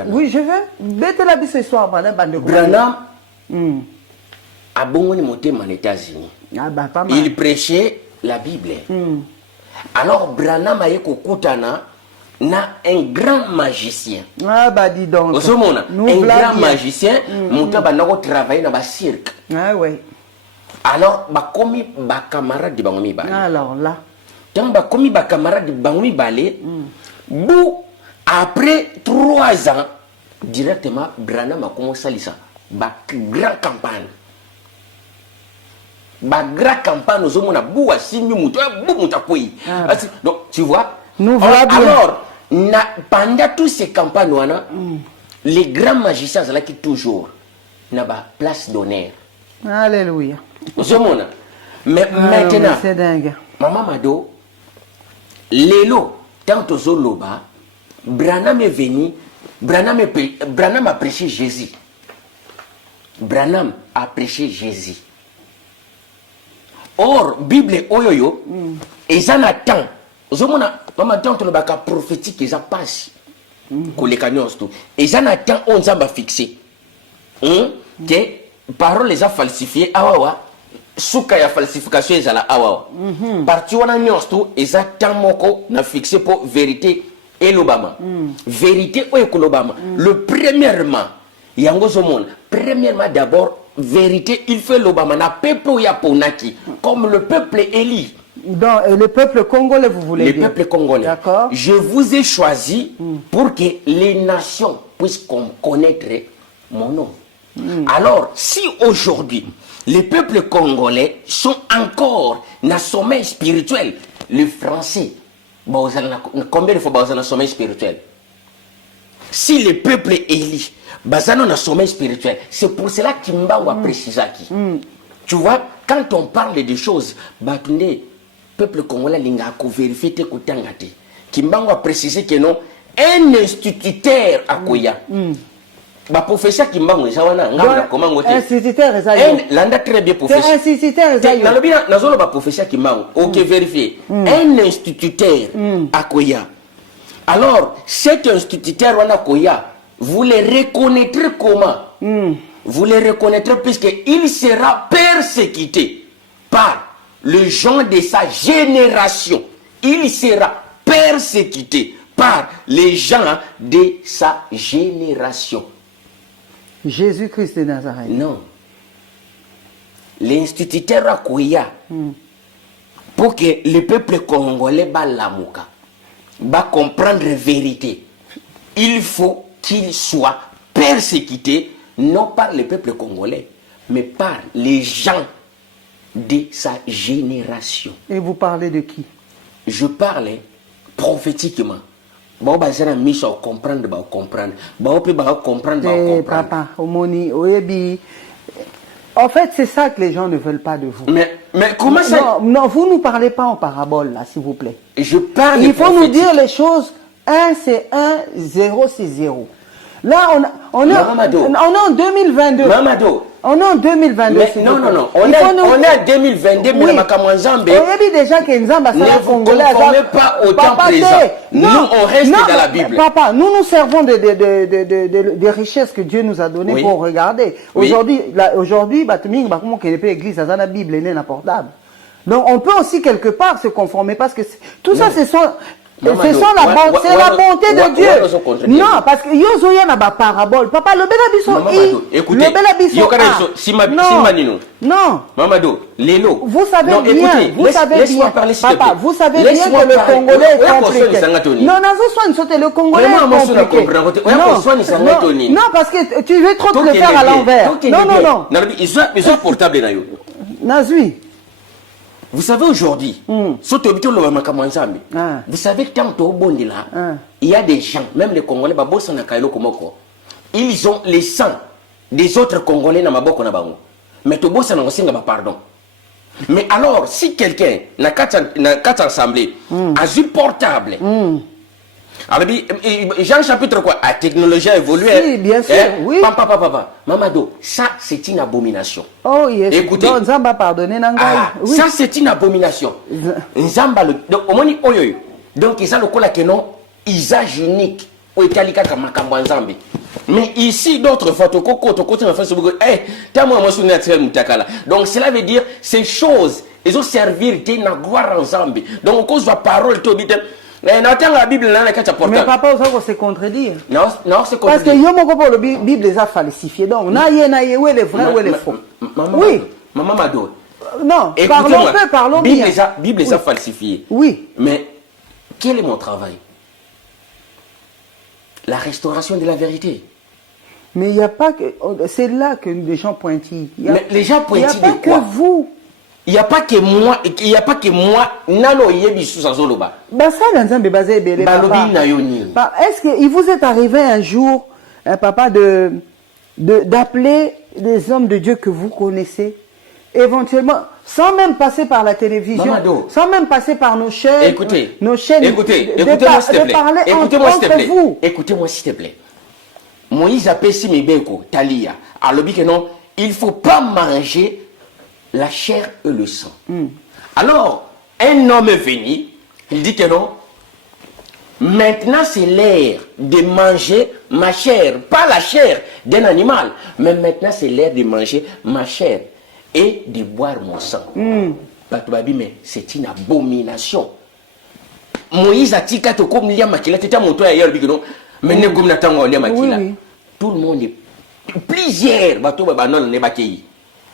Oui, je veux. Bête la bise histoire, Branham a bon monté aux États-Unis. Il prêchait la Bible. Alors Branham a eu na un grand magicien. Ah bah dis donc. Un grand magicien, monta banako travailler dans le cirque. Ah ouais. Alors ba komi ba camarade de bangomi balé. Alors là. Tant ba komi ba camarade de bangomi balé. Bou après 3 ans directement Branham a commencé à ba grand campagne. Ba grand campagne nous sommes na bou asimi muto bou muta koi. Donc tu vois. Alors, pendant toutes ces campagnes, les grands magiciens sont là qui toujours na ba place d'honneur. Alléluia. Mais maintenant, c'est dingue. Maman Mado, Lélo, tant aux Zoloba, Branham est venu, Branham a prêché Jésus. Branham a prêché Jésus. Or, Bible oyoyo, ils en attendent. Maman tant le baka prophétique ils passent que les canyons tout et j'en attends on s'en fixé que parole les a falsifié awawa souka ya falsification ils ala awawa parti on a nyons tout ils attendent moko na fixé pour vérité et l'Obama vérité ou l'Obama le premièrement yango zomon premièrement d'abord vérité il fait l'Obama na peuple ya ponaki comme le peuple élit. Donc, le peuple congolais, vous voulez dire? Le peuple congolais. D'accord. Je vous ai choisi pour que les nations puissent connaître mon nom. Alors, si aujourd'hui, les peuples congolais sont encore dans le sommeil spirituel, les Français, combien de fois dans le sommeil spirituel? Si le peuple élit, dans le sommeil spirituel, c'est pour cela qu'il m'a précisé. Tu vois, quand on parle de choses, peuple congolais linga ko vérifier te ko tangate kimbango a préciser que non un instituteur akoya ba professeur kimbango jawana ngamba comment ngote instituteur landa très bien professeur c'est instituteur na lobina nazolo ba professeur kimbango OK vérifier un instituteur akoya. Alors cet instituteur wana akoya vous le reconnaîtrez comment? Vous le reconnaîtrez puisqu'il sera persécuté par les gens de sa génération. Il sera persécuté par les gens de sa génération. Jésus-Christ de Nazareth. Non. L'instituteur a Kouya pour que le peuple congolais va comprendre la vérité. Il faut qu'il soit persécuté non par le peuple congolais, mais par les gens de sa génération. Et vous parlez de qui? Je parle prophétiquement. Bon, bah, c'est un mission à comprendre, bah, comprendre. Bah, on peut comprendre, bah, comprendre. Papa, Omoni, Oebi. En fait, c'est ça que les gens ne veulent pas de vous. Mais comment ça? Non, vous ne nous parlez pas en parabole, là, s'il vous plaît. Je parle. Il faut nous dire les choses. 1, c'est 1, 0, c'est 0. Là, on est en 2022. Mamado. On est en 2022. Mais non. On est en 2022, mais la Makamwanzambe. On a dit déjà que Nzamba ne vous conformez pas au temps présent. Nous, on reste dans la Bible. Papa, nous servons des richesses que Dieu nous a données pour regarder. Aujourd'hui, l'église, ça la Bible, elle est portable. Donc, on peut aussi quelque part se conformer parce que tout ça, ce sont Ce sont la bonté de Dieu. Non, parce que yozo ya na ba parabole. Papa le bela biso écoutez. Le bela biso Simanino. Non. Mamadou, Lélo. Vous savez non, bien. Écoutez, vous savez bien. Parler, Papa, vous savez bien que le Congolais est compliqué. Non, le Congolais est compliqué. Non, parce que tu veux trop te le faire à l'envers. Non. Ils sont portables là. Nazui. Vous savez aujourd'hui, vous savez que tant au bon là, il y a des gens, même les Congolais, ils ont les sangs des autres Congolais dans Maboko na bango. Mais tout bossa na pardon. Mais alors, si quelqu'un n'a quatre assemblées, insupportable. Alors, Jean chapitre quoi? La technologie a évolué. Oui, bien sûr, oui. Papa. Mamado, ça c'est une abomination. Oh yes. Écoutez. Donc, Nzamba pardonner Nangai. Oui. Ça c'est une abomination. Nzamba, donc, au moins, donc, ils ont le cola que non, usage unique. Mais ici, d'autres fois, donc cela veut dire ces choses, ils ont servi de gloire ensemble. Donc, on cause la parole, mais la Bible, mais papa, vous se contredire. Non, c'est parce que la Bible les a falsifiés. Donc, où est le vrai, où est le faux. Oui. Maman Mado. Non, parlons bien. Bible les a falsifiés. Oui. Mais quel est mon travail? La restauration de la vérité. Mais il n'y a pas que... C'est là que les gens pointillent. Mais les gens pointillent de quoi? Il n'y a pas que vous. Il n'y a pas que moi. Il n'y a pas que moi. Nano yebisu sazoloba. Bah ça, l'ensemble basé belé. Est-ce qu'il vous est arrivé un jour, papa, d'appeler les hommes de Dieu que vous connaissez, éventuellement, sans même passer par la télévision, Mamado, sans même passer par nos chaînes, écoutez-moi s'il te plaît. Écoutez-moi s'il te plaît. Écoutez-moi s'il te plaît. Moïse a péché Mibeko, Talia. Alors, que non, il ne faut pas manger la chair et le sang. Alors, un homme est venu, il dit que non. Maintenant, c'est l'heure de manger ma chair, pas la chair d'un animal, mais maintenant, c'est l'heure de manger ma chair et de boire mon sang. Mais c'est une abomination. Moïse a dit que comme il y a maquillé, tu as monté ailleurs, mais ne comme n'attend pas maquillé. Tout le monde est plusieurs bateaux banon ne bakei.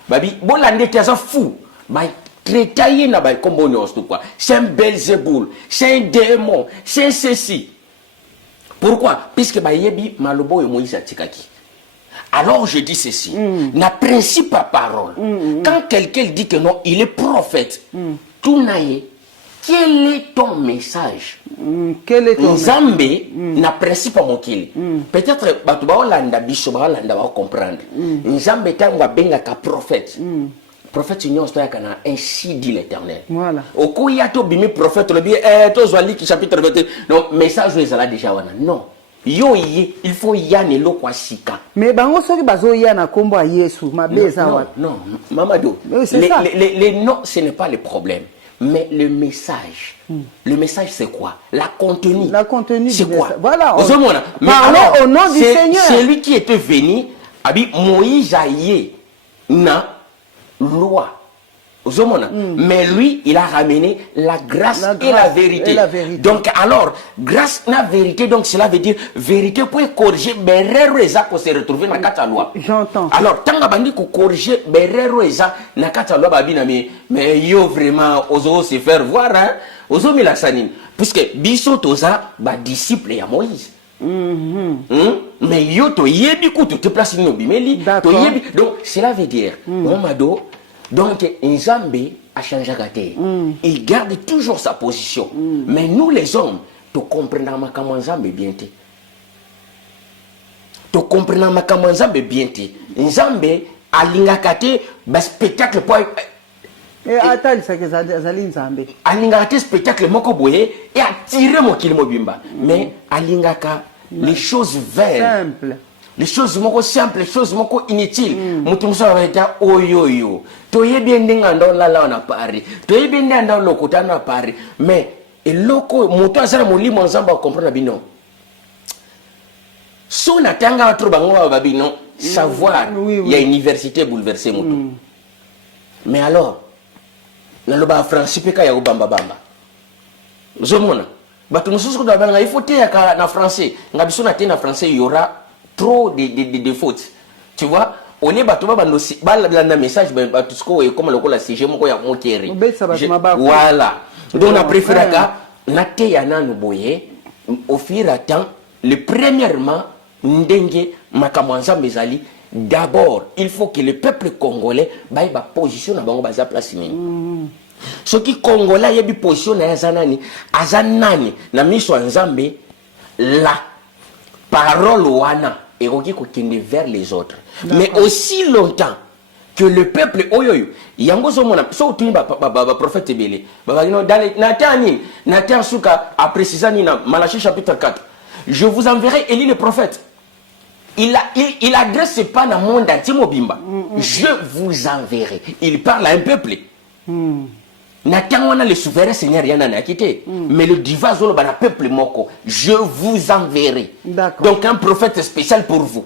Babi, bon l'année t'es un fou. Bah, crétaillé n'a pas comme bon quoi. C'est un Belzéboul, c'est un démon, c'est ceci. Pourquoi? Puisque bah yebi malobo et Moïse a tikaki. Alors je dis ceci, na principe à parole. Quand quelqu'un dit que non, il est prophète, tout naïe. Quel est ton message? Quel est ton Nzambe na principe à mon kili. Peut-être batuba olanda biso ba olanda va comprendre. Nzambe tangwa benga ka prophète. Prophète union sto yakana ainsi dit l'Éternel. Voilà. Okoya to bimi prophète le bi to zwali ki chapitre 21. Donc message ezala déjà wana. Non. Yo il faut yane lo kwa sika. Mais bango soki bazo yana kombo a Yesu mabeza wana. Non, Mamado. Les noms ce n'est pas le problème. Mais le message c'est quoi? La contenu. C'est quoi? Voilà. Parlons au nom du Seigneur. C'est lui qui était venu, abi Moïse aïe na loi. Mais lui, il a ramené la grâce et la vérité. Donc alors, grâce et la vérité, donc cela veut dire vérité pour corriger berero eza ko se retrouver na kata loi. J'entends. Alors tant bandi ko corriger berero eza na kata loi babina mais yo vraiment ozo se faire voir hein. Ozo mi la sanine puisque biso toza ba disciple ya Moïse. Mais yo to yebi ko te place no bimeli to yebi donc cela veut dire Mamado. Donc, Nzambe a changé la terre. Il garde toujours sa position. Mais nous, les hommes, tu comprends comment Nzambe bien te. Tu comprends comment Nzambe bien te. Nzambe a l'ingakate un spectacle pour. Et attends, c'est que Zali Nzambe. A l'ingakate spectacle moko boye et a tiré mon kilimo bimba. Mais a l'ingaka les choses vertes. Simple. Les choses moko simples, les choses moko inutiles. Mutumso va être oyoyo. Toye bien ndenganda la on a Paris. Toye bien ndenganda lokota na Paris. Mais et loko moto azala molimo nzamba comprendre bino. So na tanga watu bango babino savoir il y a une université bouleversée moto. Mais alors na loba principe ka ya bamba bamba. Zomona bato mosusu ko balanga il faut te ya na français ngabiso na te na français il y aura trop de fautes tu vois on est bato ba banosi balanda message bato sko comme le la CG moko ya mokeri voilà donc on a préféré ka na te ya nanu boye au fur et à temps le premièrement ndenge makamwanza mezali d'abord il faut que le peuple congolais baye ba position na bango baza place nini ce qui congolais yebi position na yazanani azanani na miso nzambe la parole wana ekoki kokende vers les autres mais aussi longtemps que le peuple oyoyo yango zo mona so tuni ba prophète belé ba dans natani natan suka a précisé na Malachie chapitre 4 je vous enverrai Élie le prophète il adresse pas dans le monde entier mobimba je vous enverrai il parle à un peuple Nathan wana le souverain Seigneur yana na quitté mais le diva zolo bana peuple moko je vous enverrai donc un prophète spécial pour vous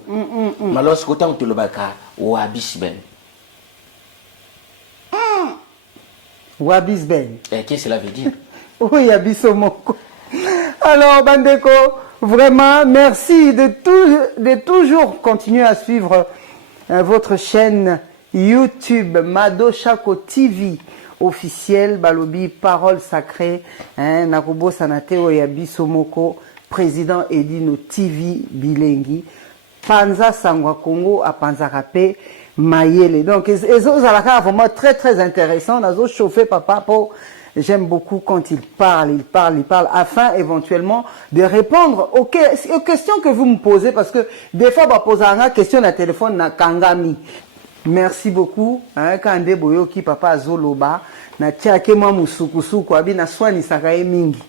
malos kotan to le baka wabisben wabisben qu'est-ce que cela veut dire oui abiso moko alors bandeko vraiment merci de toujours continuer à suivre votre chaîne YouTube Mado Chako TV officiel balobi parole sacrée nakobo sanateo ya bisomoko président Edino TV bilengi panza sangwa Congo a panza rapé mayele donc ezo zalaka vraiment très intéressant nazo chauffer papa pour j'aime beaucoup quand il parle afin éventuellement de répondre aux questions que vous me posez parce que des fois bah poser une question na téléphone na kangami. Merci beaucoup. Kande boyoki papa Zoloba na tiake mwa musukusuku abi na swani sakaye mingi.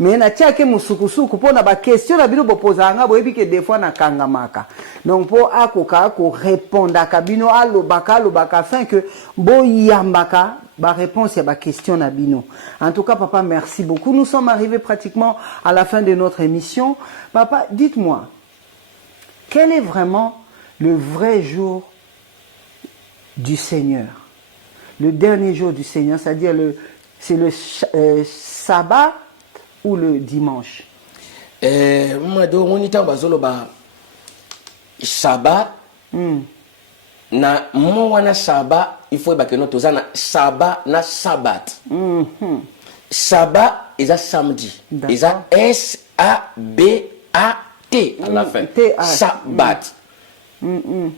Mais na tiake musukusuku pona ba question na bino bopozanga boyebi ke des fois na kangamaka. Donc pour akoka ko répondre kabino alobaka afin que boyambaka ba réponse à ba question na bino. En tout cas papa merci beaucoup. Nous sommes arrivés pratiquement à la fin de notre émission. Papa, dites-moi quel est vraiment le vrai jour du Seigneur, le dernier jour du Seigneur, c'est-à-dire c'est le sabbat ou le dimanche. Mado monita bazolo ba sabbat na mwana sabbat il faut ba que nous tozana sabbat na sabbat. Sabbat est à samedi. Est à S-A-B-A-T à la fin. Sabbat.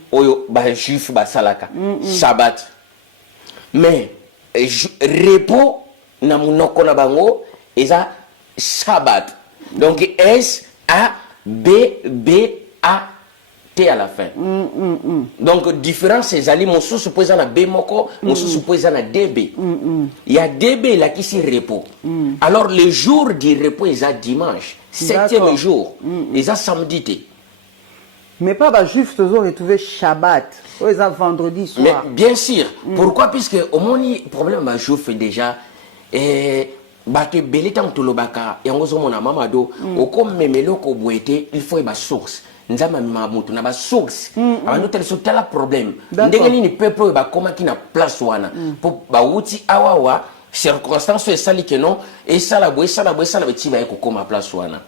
Oyo ba juif ba salaka sabbat mais repos na munoko na bango eza sabbat donc S A B B A T à la fin donc différence ezali mosusu po eza na B moko mosusu po eza na DB il y a DB là qui c'est repos alors le jour du repos eza dimanche 7e jour eza samedi. Mais pas les juifs toujours retrouvé Shabbat, ils ont vendredi soir. Mais bien sûr, pourquoi? Puisque au moins le problème ma juif déjà bato belé tant tolobaka yango zo mona mamado o comme memelo ko boete il faut ba source nzama mamutu na ba source abantu tel so tala problème ndenge nini peuple ba koma ki na place wana pour ba wuti awawa circonstance esali que non et ça la beti ba ko koma place wana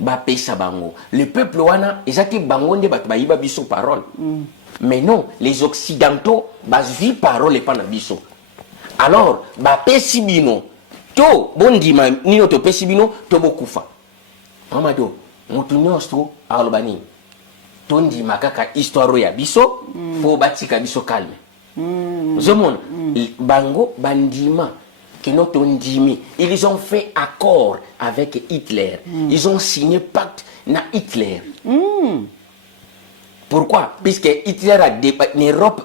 ba pesa bango le peuple wana ezaki bango nde bato bayiba biso parole mais non les occidentaux bas vi parole pas na biso alors ba pesi bino to bondima nino to pesi bino to bokufa mamado mutu nyonso alobani to ndima kaka histoire ya biso po batika biso calme zomona bango bandima que notre ondimi, ils ont fait accord avec Hitler. Ils ont signé pacte na Hitler. Pourquoi? Puisque Hitler a l'Europe,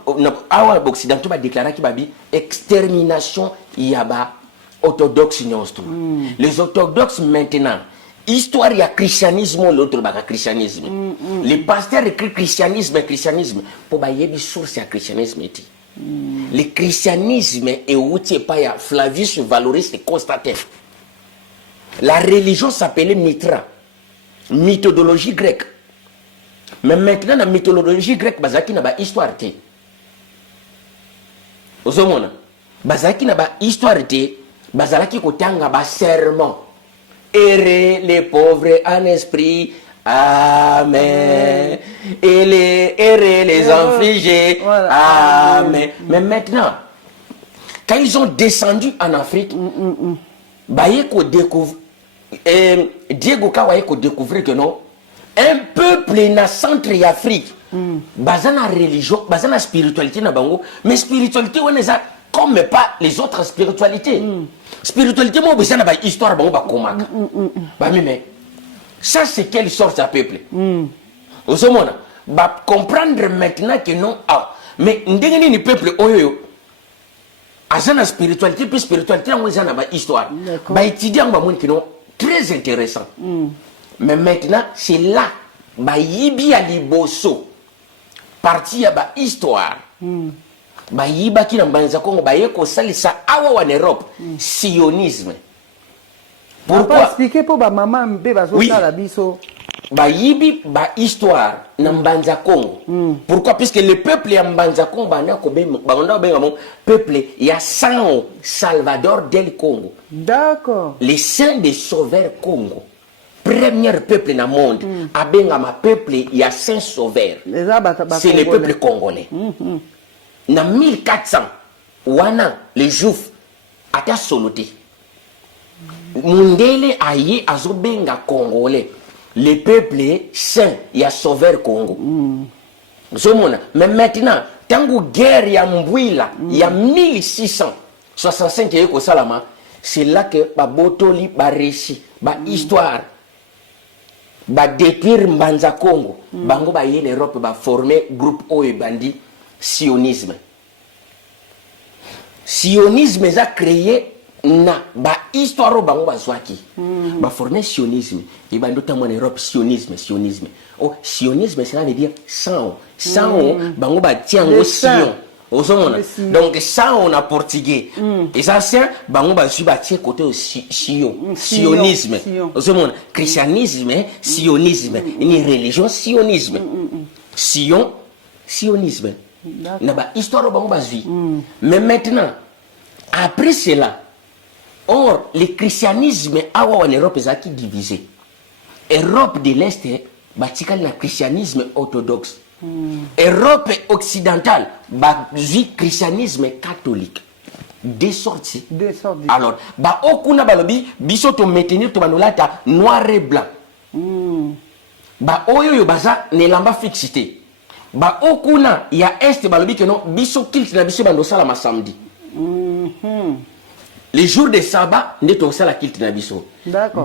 l'Occident a déclaré qu'il y a extermination yaba orthodoxe. Les orthodoxes maintenant, histoire il y a christianisme, l'autre baka christianisme. Les pasteurs écrivent christianisme, pour bailler des sources à christianisme. Le christianisme est outil par Flavius Valoris et Constantin. La religion s'appelait Mitra, mythologie grecque. Mais maintenant, la mythologie grecque, bazaki n'a pas histoire. Ozomona, bazaki n'a pas histoire. Bazalaki kotanga ba serment. errer les pauvres en esprit. Amen. Et les errer les affligés. Voilà. Amen. Mais maintenant, quand ils ont descendu en Afrique, Diego Kawayeko découvrir que non, un peuple na centre Afrique, bazana religion, bazana spiritualité na bango, mais spiritualité on est comme pas les autres spiritualités. Spiritualité moi bazana ba histoire bango ba komaka. Ba mais ça c'est quelle sorte de peuple? Vous savez ba comprendre maintenant que non mais ndenge ni peuple oyo azana spiritualité puis spiritualité on est ba histoire. Ba étudier ba mon qui non très intéressant. Mais maintenant, c'est là, bah yibi a liboso, parti à ba histoire. Bah yiba qui n'a pas Congo, bah yeko sali sa awa en Europe, sionisme. Pourquoi expliquer pour ba maman mbe ba oui. La biso. Bah yibi ba histoire na mbanza Congo. Pourquoi? Puisque le peuple ya mbanza Congo ba na ko be ba onda be ngamo peuple ya San Salvador del Congo. D'accord. Les saints des sauveurs Congo. Premier peuple dans le monde, ma peuple, il y a 5 sauveurs. C'est le peuple congolais. Dans 1400, wana, les Juifs, ata soloté. Mundele aye azobenga congolais. Le peuple saint, il y a sauveur Congo. Mais maintenant, tango guerre ya mbwila, il y a 1665 yeko salama, c'est là que ba botoli, ba récit, ba histoire. Ba détruire Mbanza Congo, bango ba yé l'Europe ba former groupe oyo bandi sionisme. Sionisme a créé na ba histoire bango ba zwaki. Ba former sionisme et bando tamo en Europe sionisme. Oh sionisme cela veut dire sang. Bango ba tiango sion. Donc ça on a portugais et ça c'est bango ba suis bâti côté sionisme christianisme sionisme une religion sionisme sionisme na ba histoire bango ba zui mais maintenant après cela or le christianisme awa en Europe est qui divisé Europe de l'Est batikali na christianisme orthodoxe Europe occidentale, du christianisme catholique. Deux sorties. Alors, okuna balobi, biso to maintenir to banolata noir et blanc. Oyo yo baza ne lamba fixité. Okuna ya est balobi que non, biso kilt na biso bandosala ma samedi. Les jours de sabbat, ne to sala kilt na biso.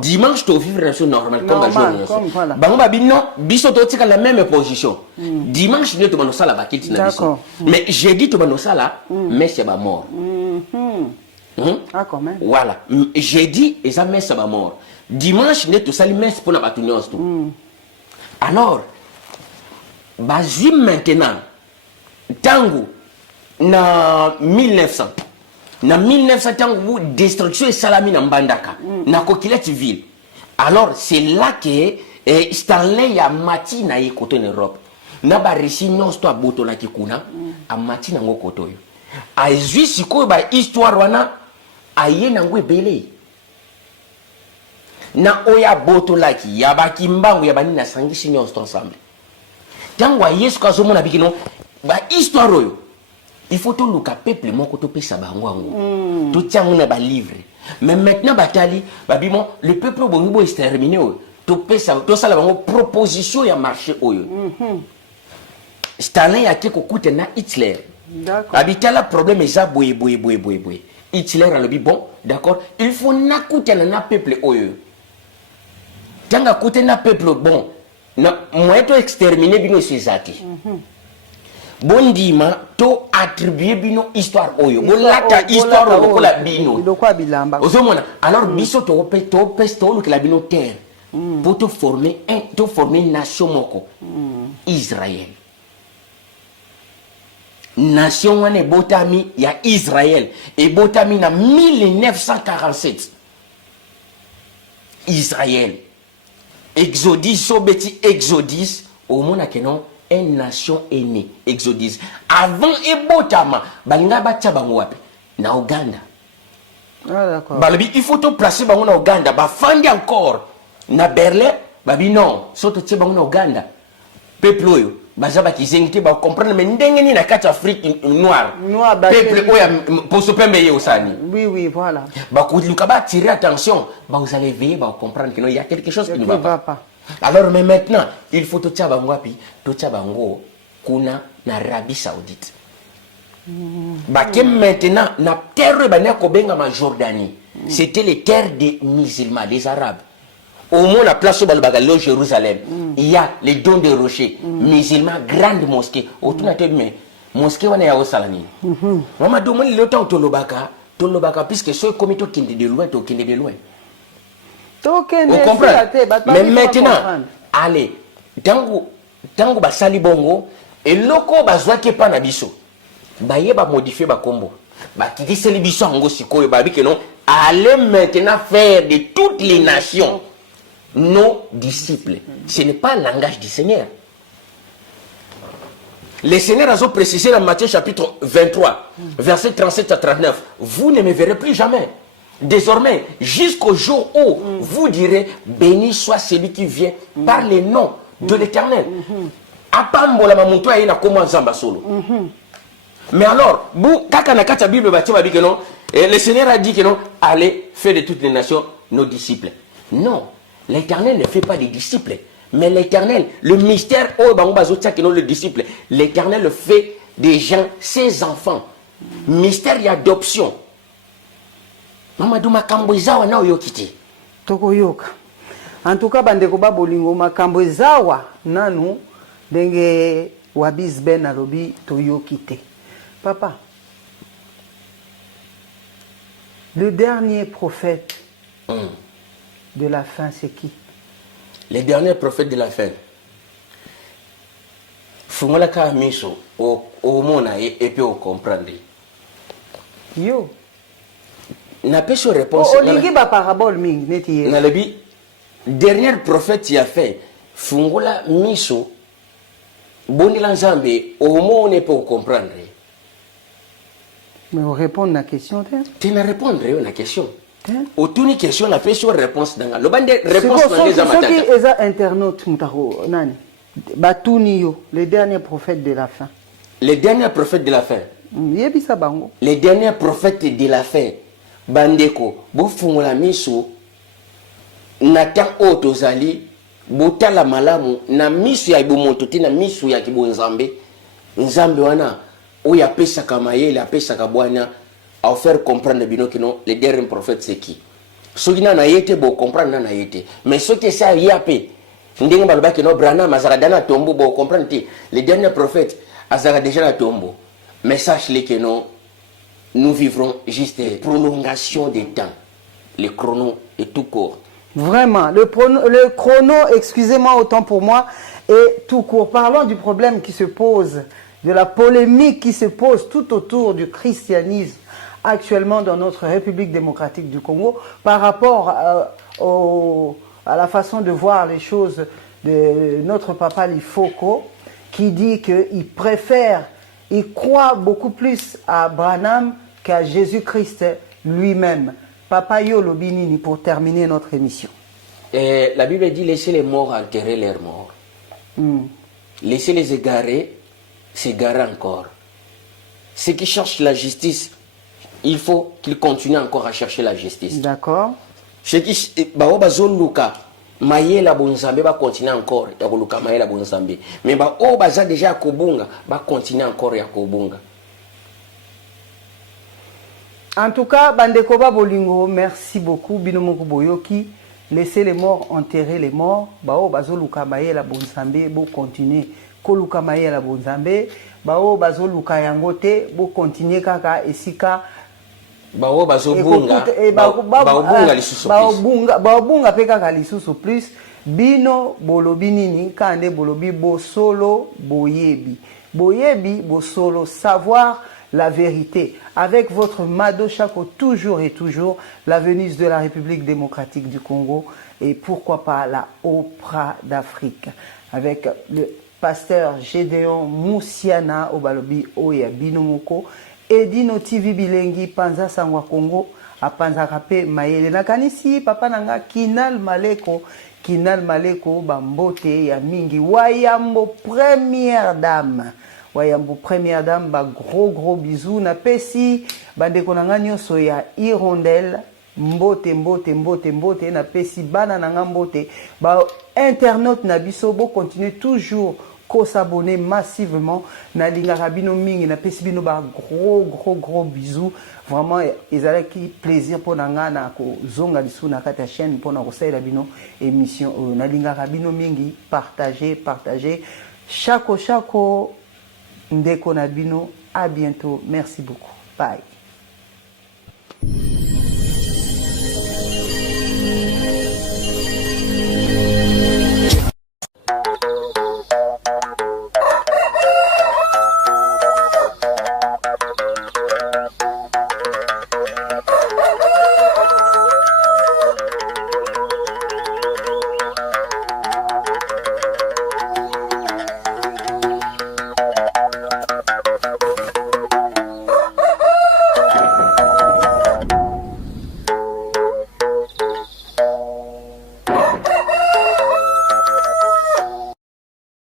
Dimanche to vivre relation normale comme jour. Bango babino biso to tika la même position. Dimanche ne to bano sala ba kilt na biso. Mais jeudi to bano sala messe ba mort. Quand même. Voilà, jeudi et ça messe ba mort. Dimanche ne to sali messe pour na batunios to. Alors bazui maintenant tango na 1900 na 1900 tango destruction et salami na Mbandaka na Kokileti ville. Alors c'est là que Stanley ya mati na yekoto en Europe na ba récit non sto aboto na kikuna a mati na ngokoto yo a zui siko ba histoire wana aye na ngwe bele na oya boto laki ya ba kimbangu ya bani na sangisi nyonso ensemble tango yesu kazo mona bikino ba histoire oyo il faut tout le peuple mon koto pesa bango ango tout tient on ba livre mais maintenant batali babimo le peuple bongo exterminé to pesa to sala bango proposition ya marché oyo Stanley a ko kute na Hitler d'accord habitala problème eza boye Hitler a le bon d'accord il faut na kute na peuple oyo tanga kute na peuple bon na moyeto exterminer bino sezati bondima to attribuer bino histoire oyo bolata histoire oyo la bino ozomona alors biso to la bino terre pour te former une nation moko Israël nation wane botami ya Israël et botami na 1947 Israël Exodus sobeti Exodus au monde que non une nation est née Exodus avant ebotama balinga batia bango wapi na Uganda Ah, d'accord. Balobi, il faut tout placer bango na Uganda. Ba fandi encore. Na Berlin, babi non. Soto tse bango na Uganda. Peuple oyo. Baza ba kizengite ba comprendre mais ndenge ni na kati Afrique noire. Noir, Peuple oya poso pembe ye osani. Oui, oui, voilà. Ba kudluka ba tirer attention. Ba vous allez veiller ba comprendre que non il y a quelque chose qui ne va pas. pas. Alors mais maintenant, il faut tout tsa bango api, tout tsa bango kuna na Arabie Saoudite. Baké maintenant na terre bana kobenga ma Jordanie. C'était les terres des musulmans, des arabes. Au moins la place où le Jérusalem, il y a les dons de rochers, musulmans, grande mosquée. Autour de mais mosquée on est à Osalani. Maman demande le temps tolobaka, puisque ce comité qui est de loin, qui est de loin. On comprend. Mais maintenant, allez, tango basali bongo, et loko bazwake pa na biso. Baye ba modifier ba combo. Ba kiti seli biso ngo sikoyo ba bi que non, allez maintenant faire de toutes les nations nos disciples. Ce n'est pas le langage du Seigneur. Le Seigneur a précisé dans Matthieu chapitre 23, verset 37 à 39. Vous ne me verrez plus jamais. Désormais, jusqu'au jour où vous direz, béni soit celui qui vient par le nom de l'Éternel. Apambola mamuntu aina koma nzamba solo. Mais alors, la Bible, le Seigneur a dit que non, allez faire de toutes les nations nos disciples. Non, l'Éternel ne fait pas des disciples. Mais l'Éternel, le mystère, le disciple, l'Éternel fait des gens, ses enfants. Mystère d'adoption. Mamadou makambo izawa na oyokiti. Tokoyoka. En tout cas, bandeko ba bolingo makambo izawa nanu denge wabis ben alobi toyokite. Papa, le dernier prophète de la fin, c'est qui? Le dernier prophète de la fin. Fumola ka miso o mona et peut comprendre. Yo. N'a pas sur réponse. Olingi ba parabole mingi neti ye. Na lebi dernier prophète y a fait fungola miso bonila nzambe o mona peut comprendre. Mais on répond à la question. Tu ne répondre à la question. Autour de question, la question réponse dans le bande réponse dans les amateurs. Ceux qui sont internautes, nani, Batunio, les derniers prophètes de la fin. Les derniers prophètes de la fin. Yebisa bango. Les derniers prophètes de la fin. Bandeko, bofungola miso, natan otozali, botala malamu, na miso ya ibomotote na miso ya kibonzambe, nzambe wana. Où il y a pesa kamaye, la pesa kabwana, à faire comprendre bino que non, les derniers prophètes c'est qui. Ceux qui n'ont pas été, bon comprendre n'en a été. Mais ceux qui savent y a paix, n'dingue balba que non, Brana, Mazaradana tombo, bon comprendre les derniers prophètes, Azara déjà la tombo. Mais sache-les que non, nous vivrons juste une prolongation des temps. Le chrono est tout court. Vraiment, le chrono, excusez-moi autant pour moi, est tout court. Parlons du problème qui se pose, de la polémique qui se pose tout autour du christianisme actuellement dans notre République démocratique du Congo par rapport à la façon de voir les choses de notre papa Lifoko qui dit qu'il préfère, il croit beaucoup plus à Branham qu'à Jésus-Christ lui-même. Papa Yolo Binini pour terminer notre émission. Et la Bible dit laissez les morts enterrer leurs morts. Laissez les égarés s'égarer encore. Ceux qui cherchent la justice, il faut qu'ils continuent encore à chercher la justice. D'accord. Ceux qui bazoluka mayela bonzambe va continuer encore ya koluka mayela bonzambe. Mais baza déjà kobunga va continuer encore ya kobunga. En tout cas, Bandekoba Bolingo, merci beaucoup. Binomoko Boyoki, laissez les morts enterrer les morts. Bazoluka mayela bonzambe bo continuer. Koluka mayela bonzambe. Bazoluka yangote bo continuer kaka esika. Bazobunga baobunga lisusu plus baobunga pe kaka lisusu plus bino bolobi nini kande bolobi bosolo boyebi bosolo savoir la vérité avec votre Mado Chako toujours et toujours la Venise de la République démocratique du Congo et pourquoi pas la Oprah d'Afrique avec le pasteur Gédéon Moussiana au balobi Oya Binomoko et Dino TV Bilengi Panza Sangwa Congo apanzaka pe mayele nakanisi papa nanga Kinal Maleko bambote ya mingi Wayambo première dame ba gros bisous na pesi bandeko nanga nyonso ya Hirondelle mbote na pesi bana nanga mbote ba internaute na biso bo continuer toujours ko s'abonner massivement na lingaka bino mingi na pesi bino ba gros bisous vraiment ezalaki plaisir pour nanga na ko zonga lisu na kata chaîne pour na ko saila bino émission na lingaka bino mingi partager chako ndeko na bino à bientôt merci beaucoup bye.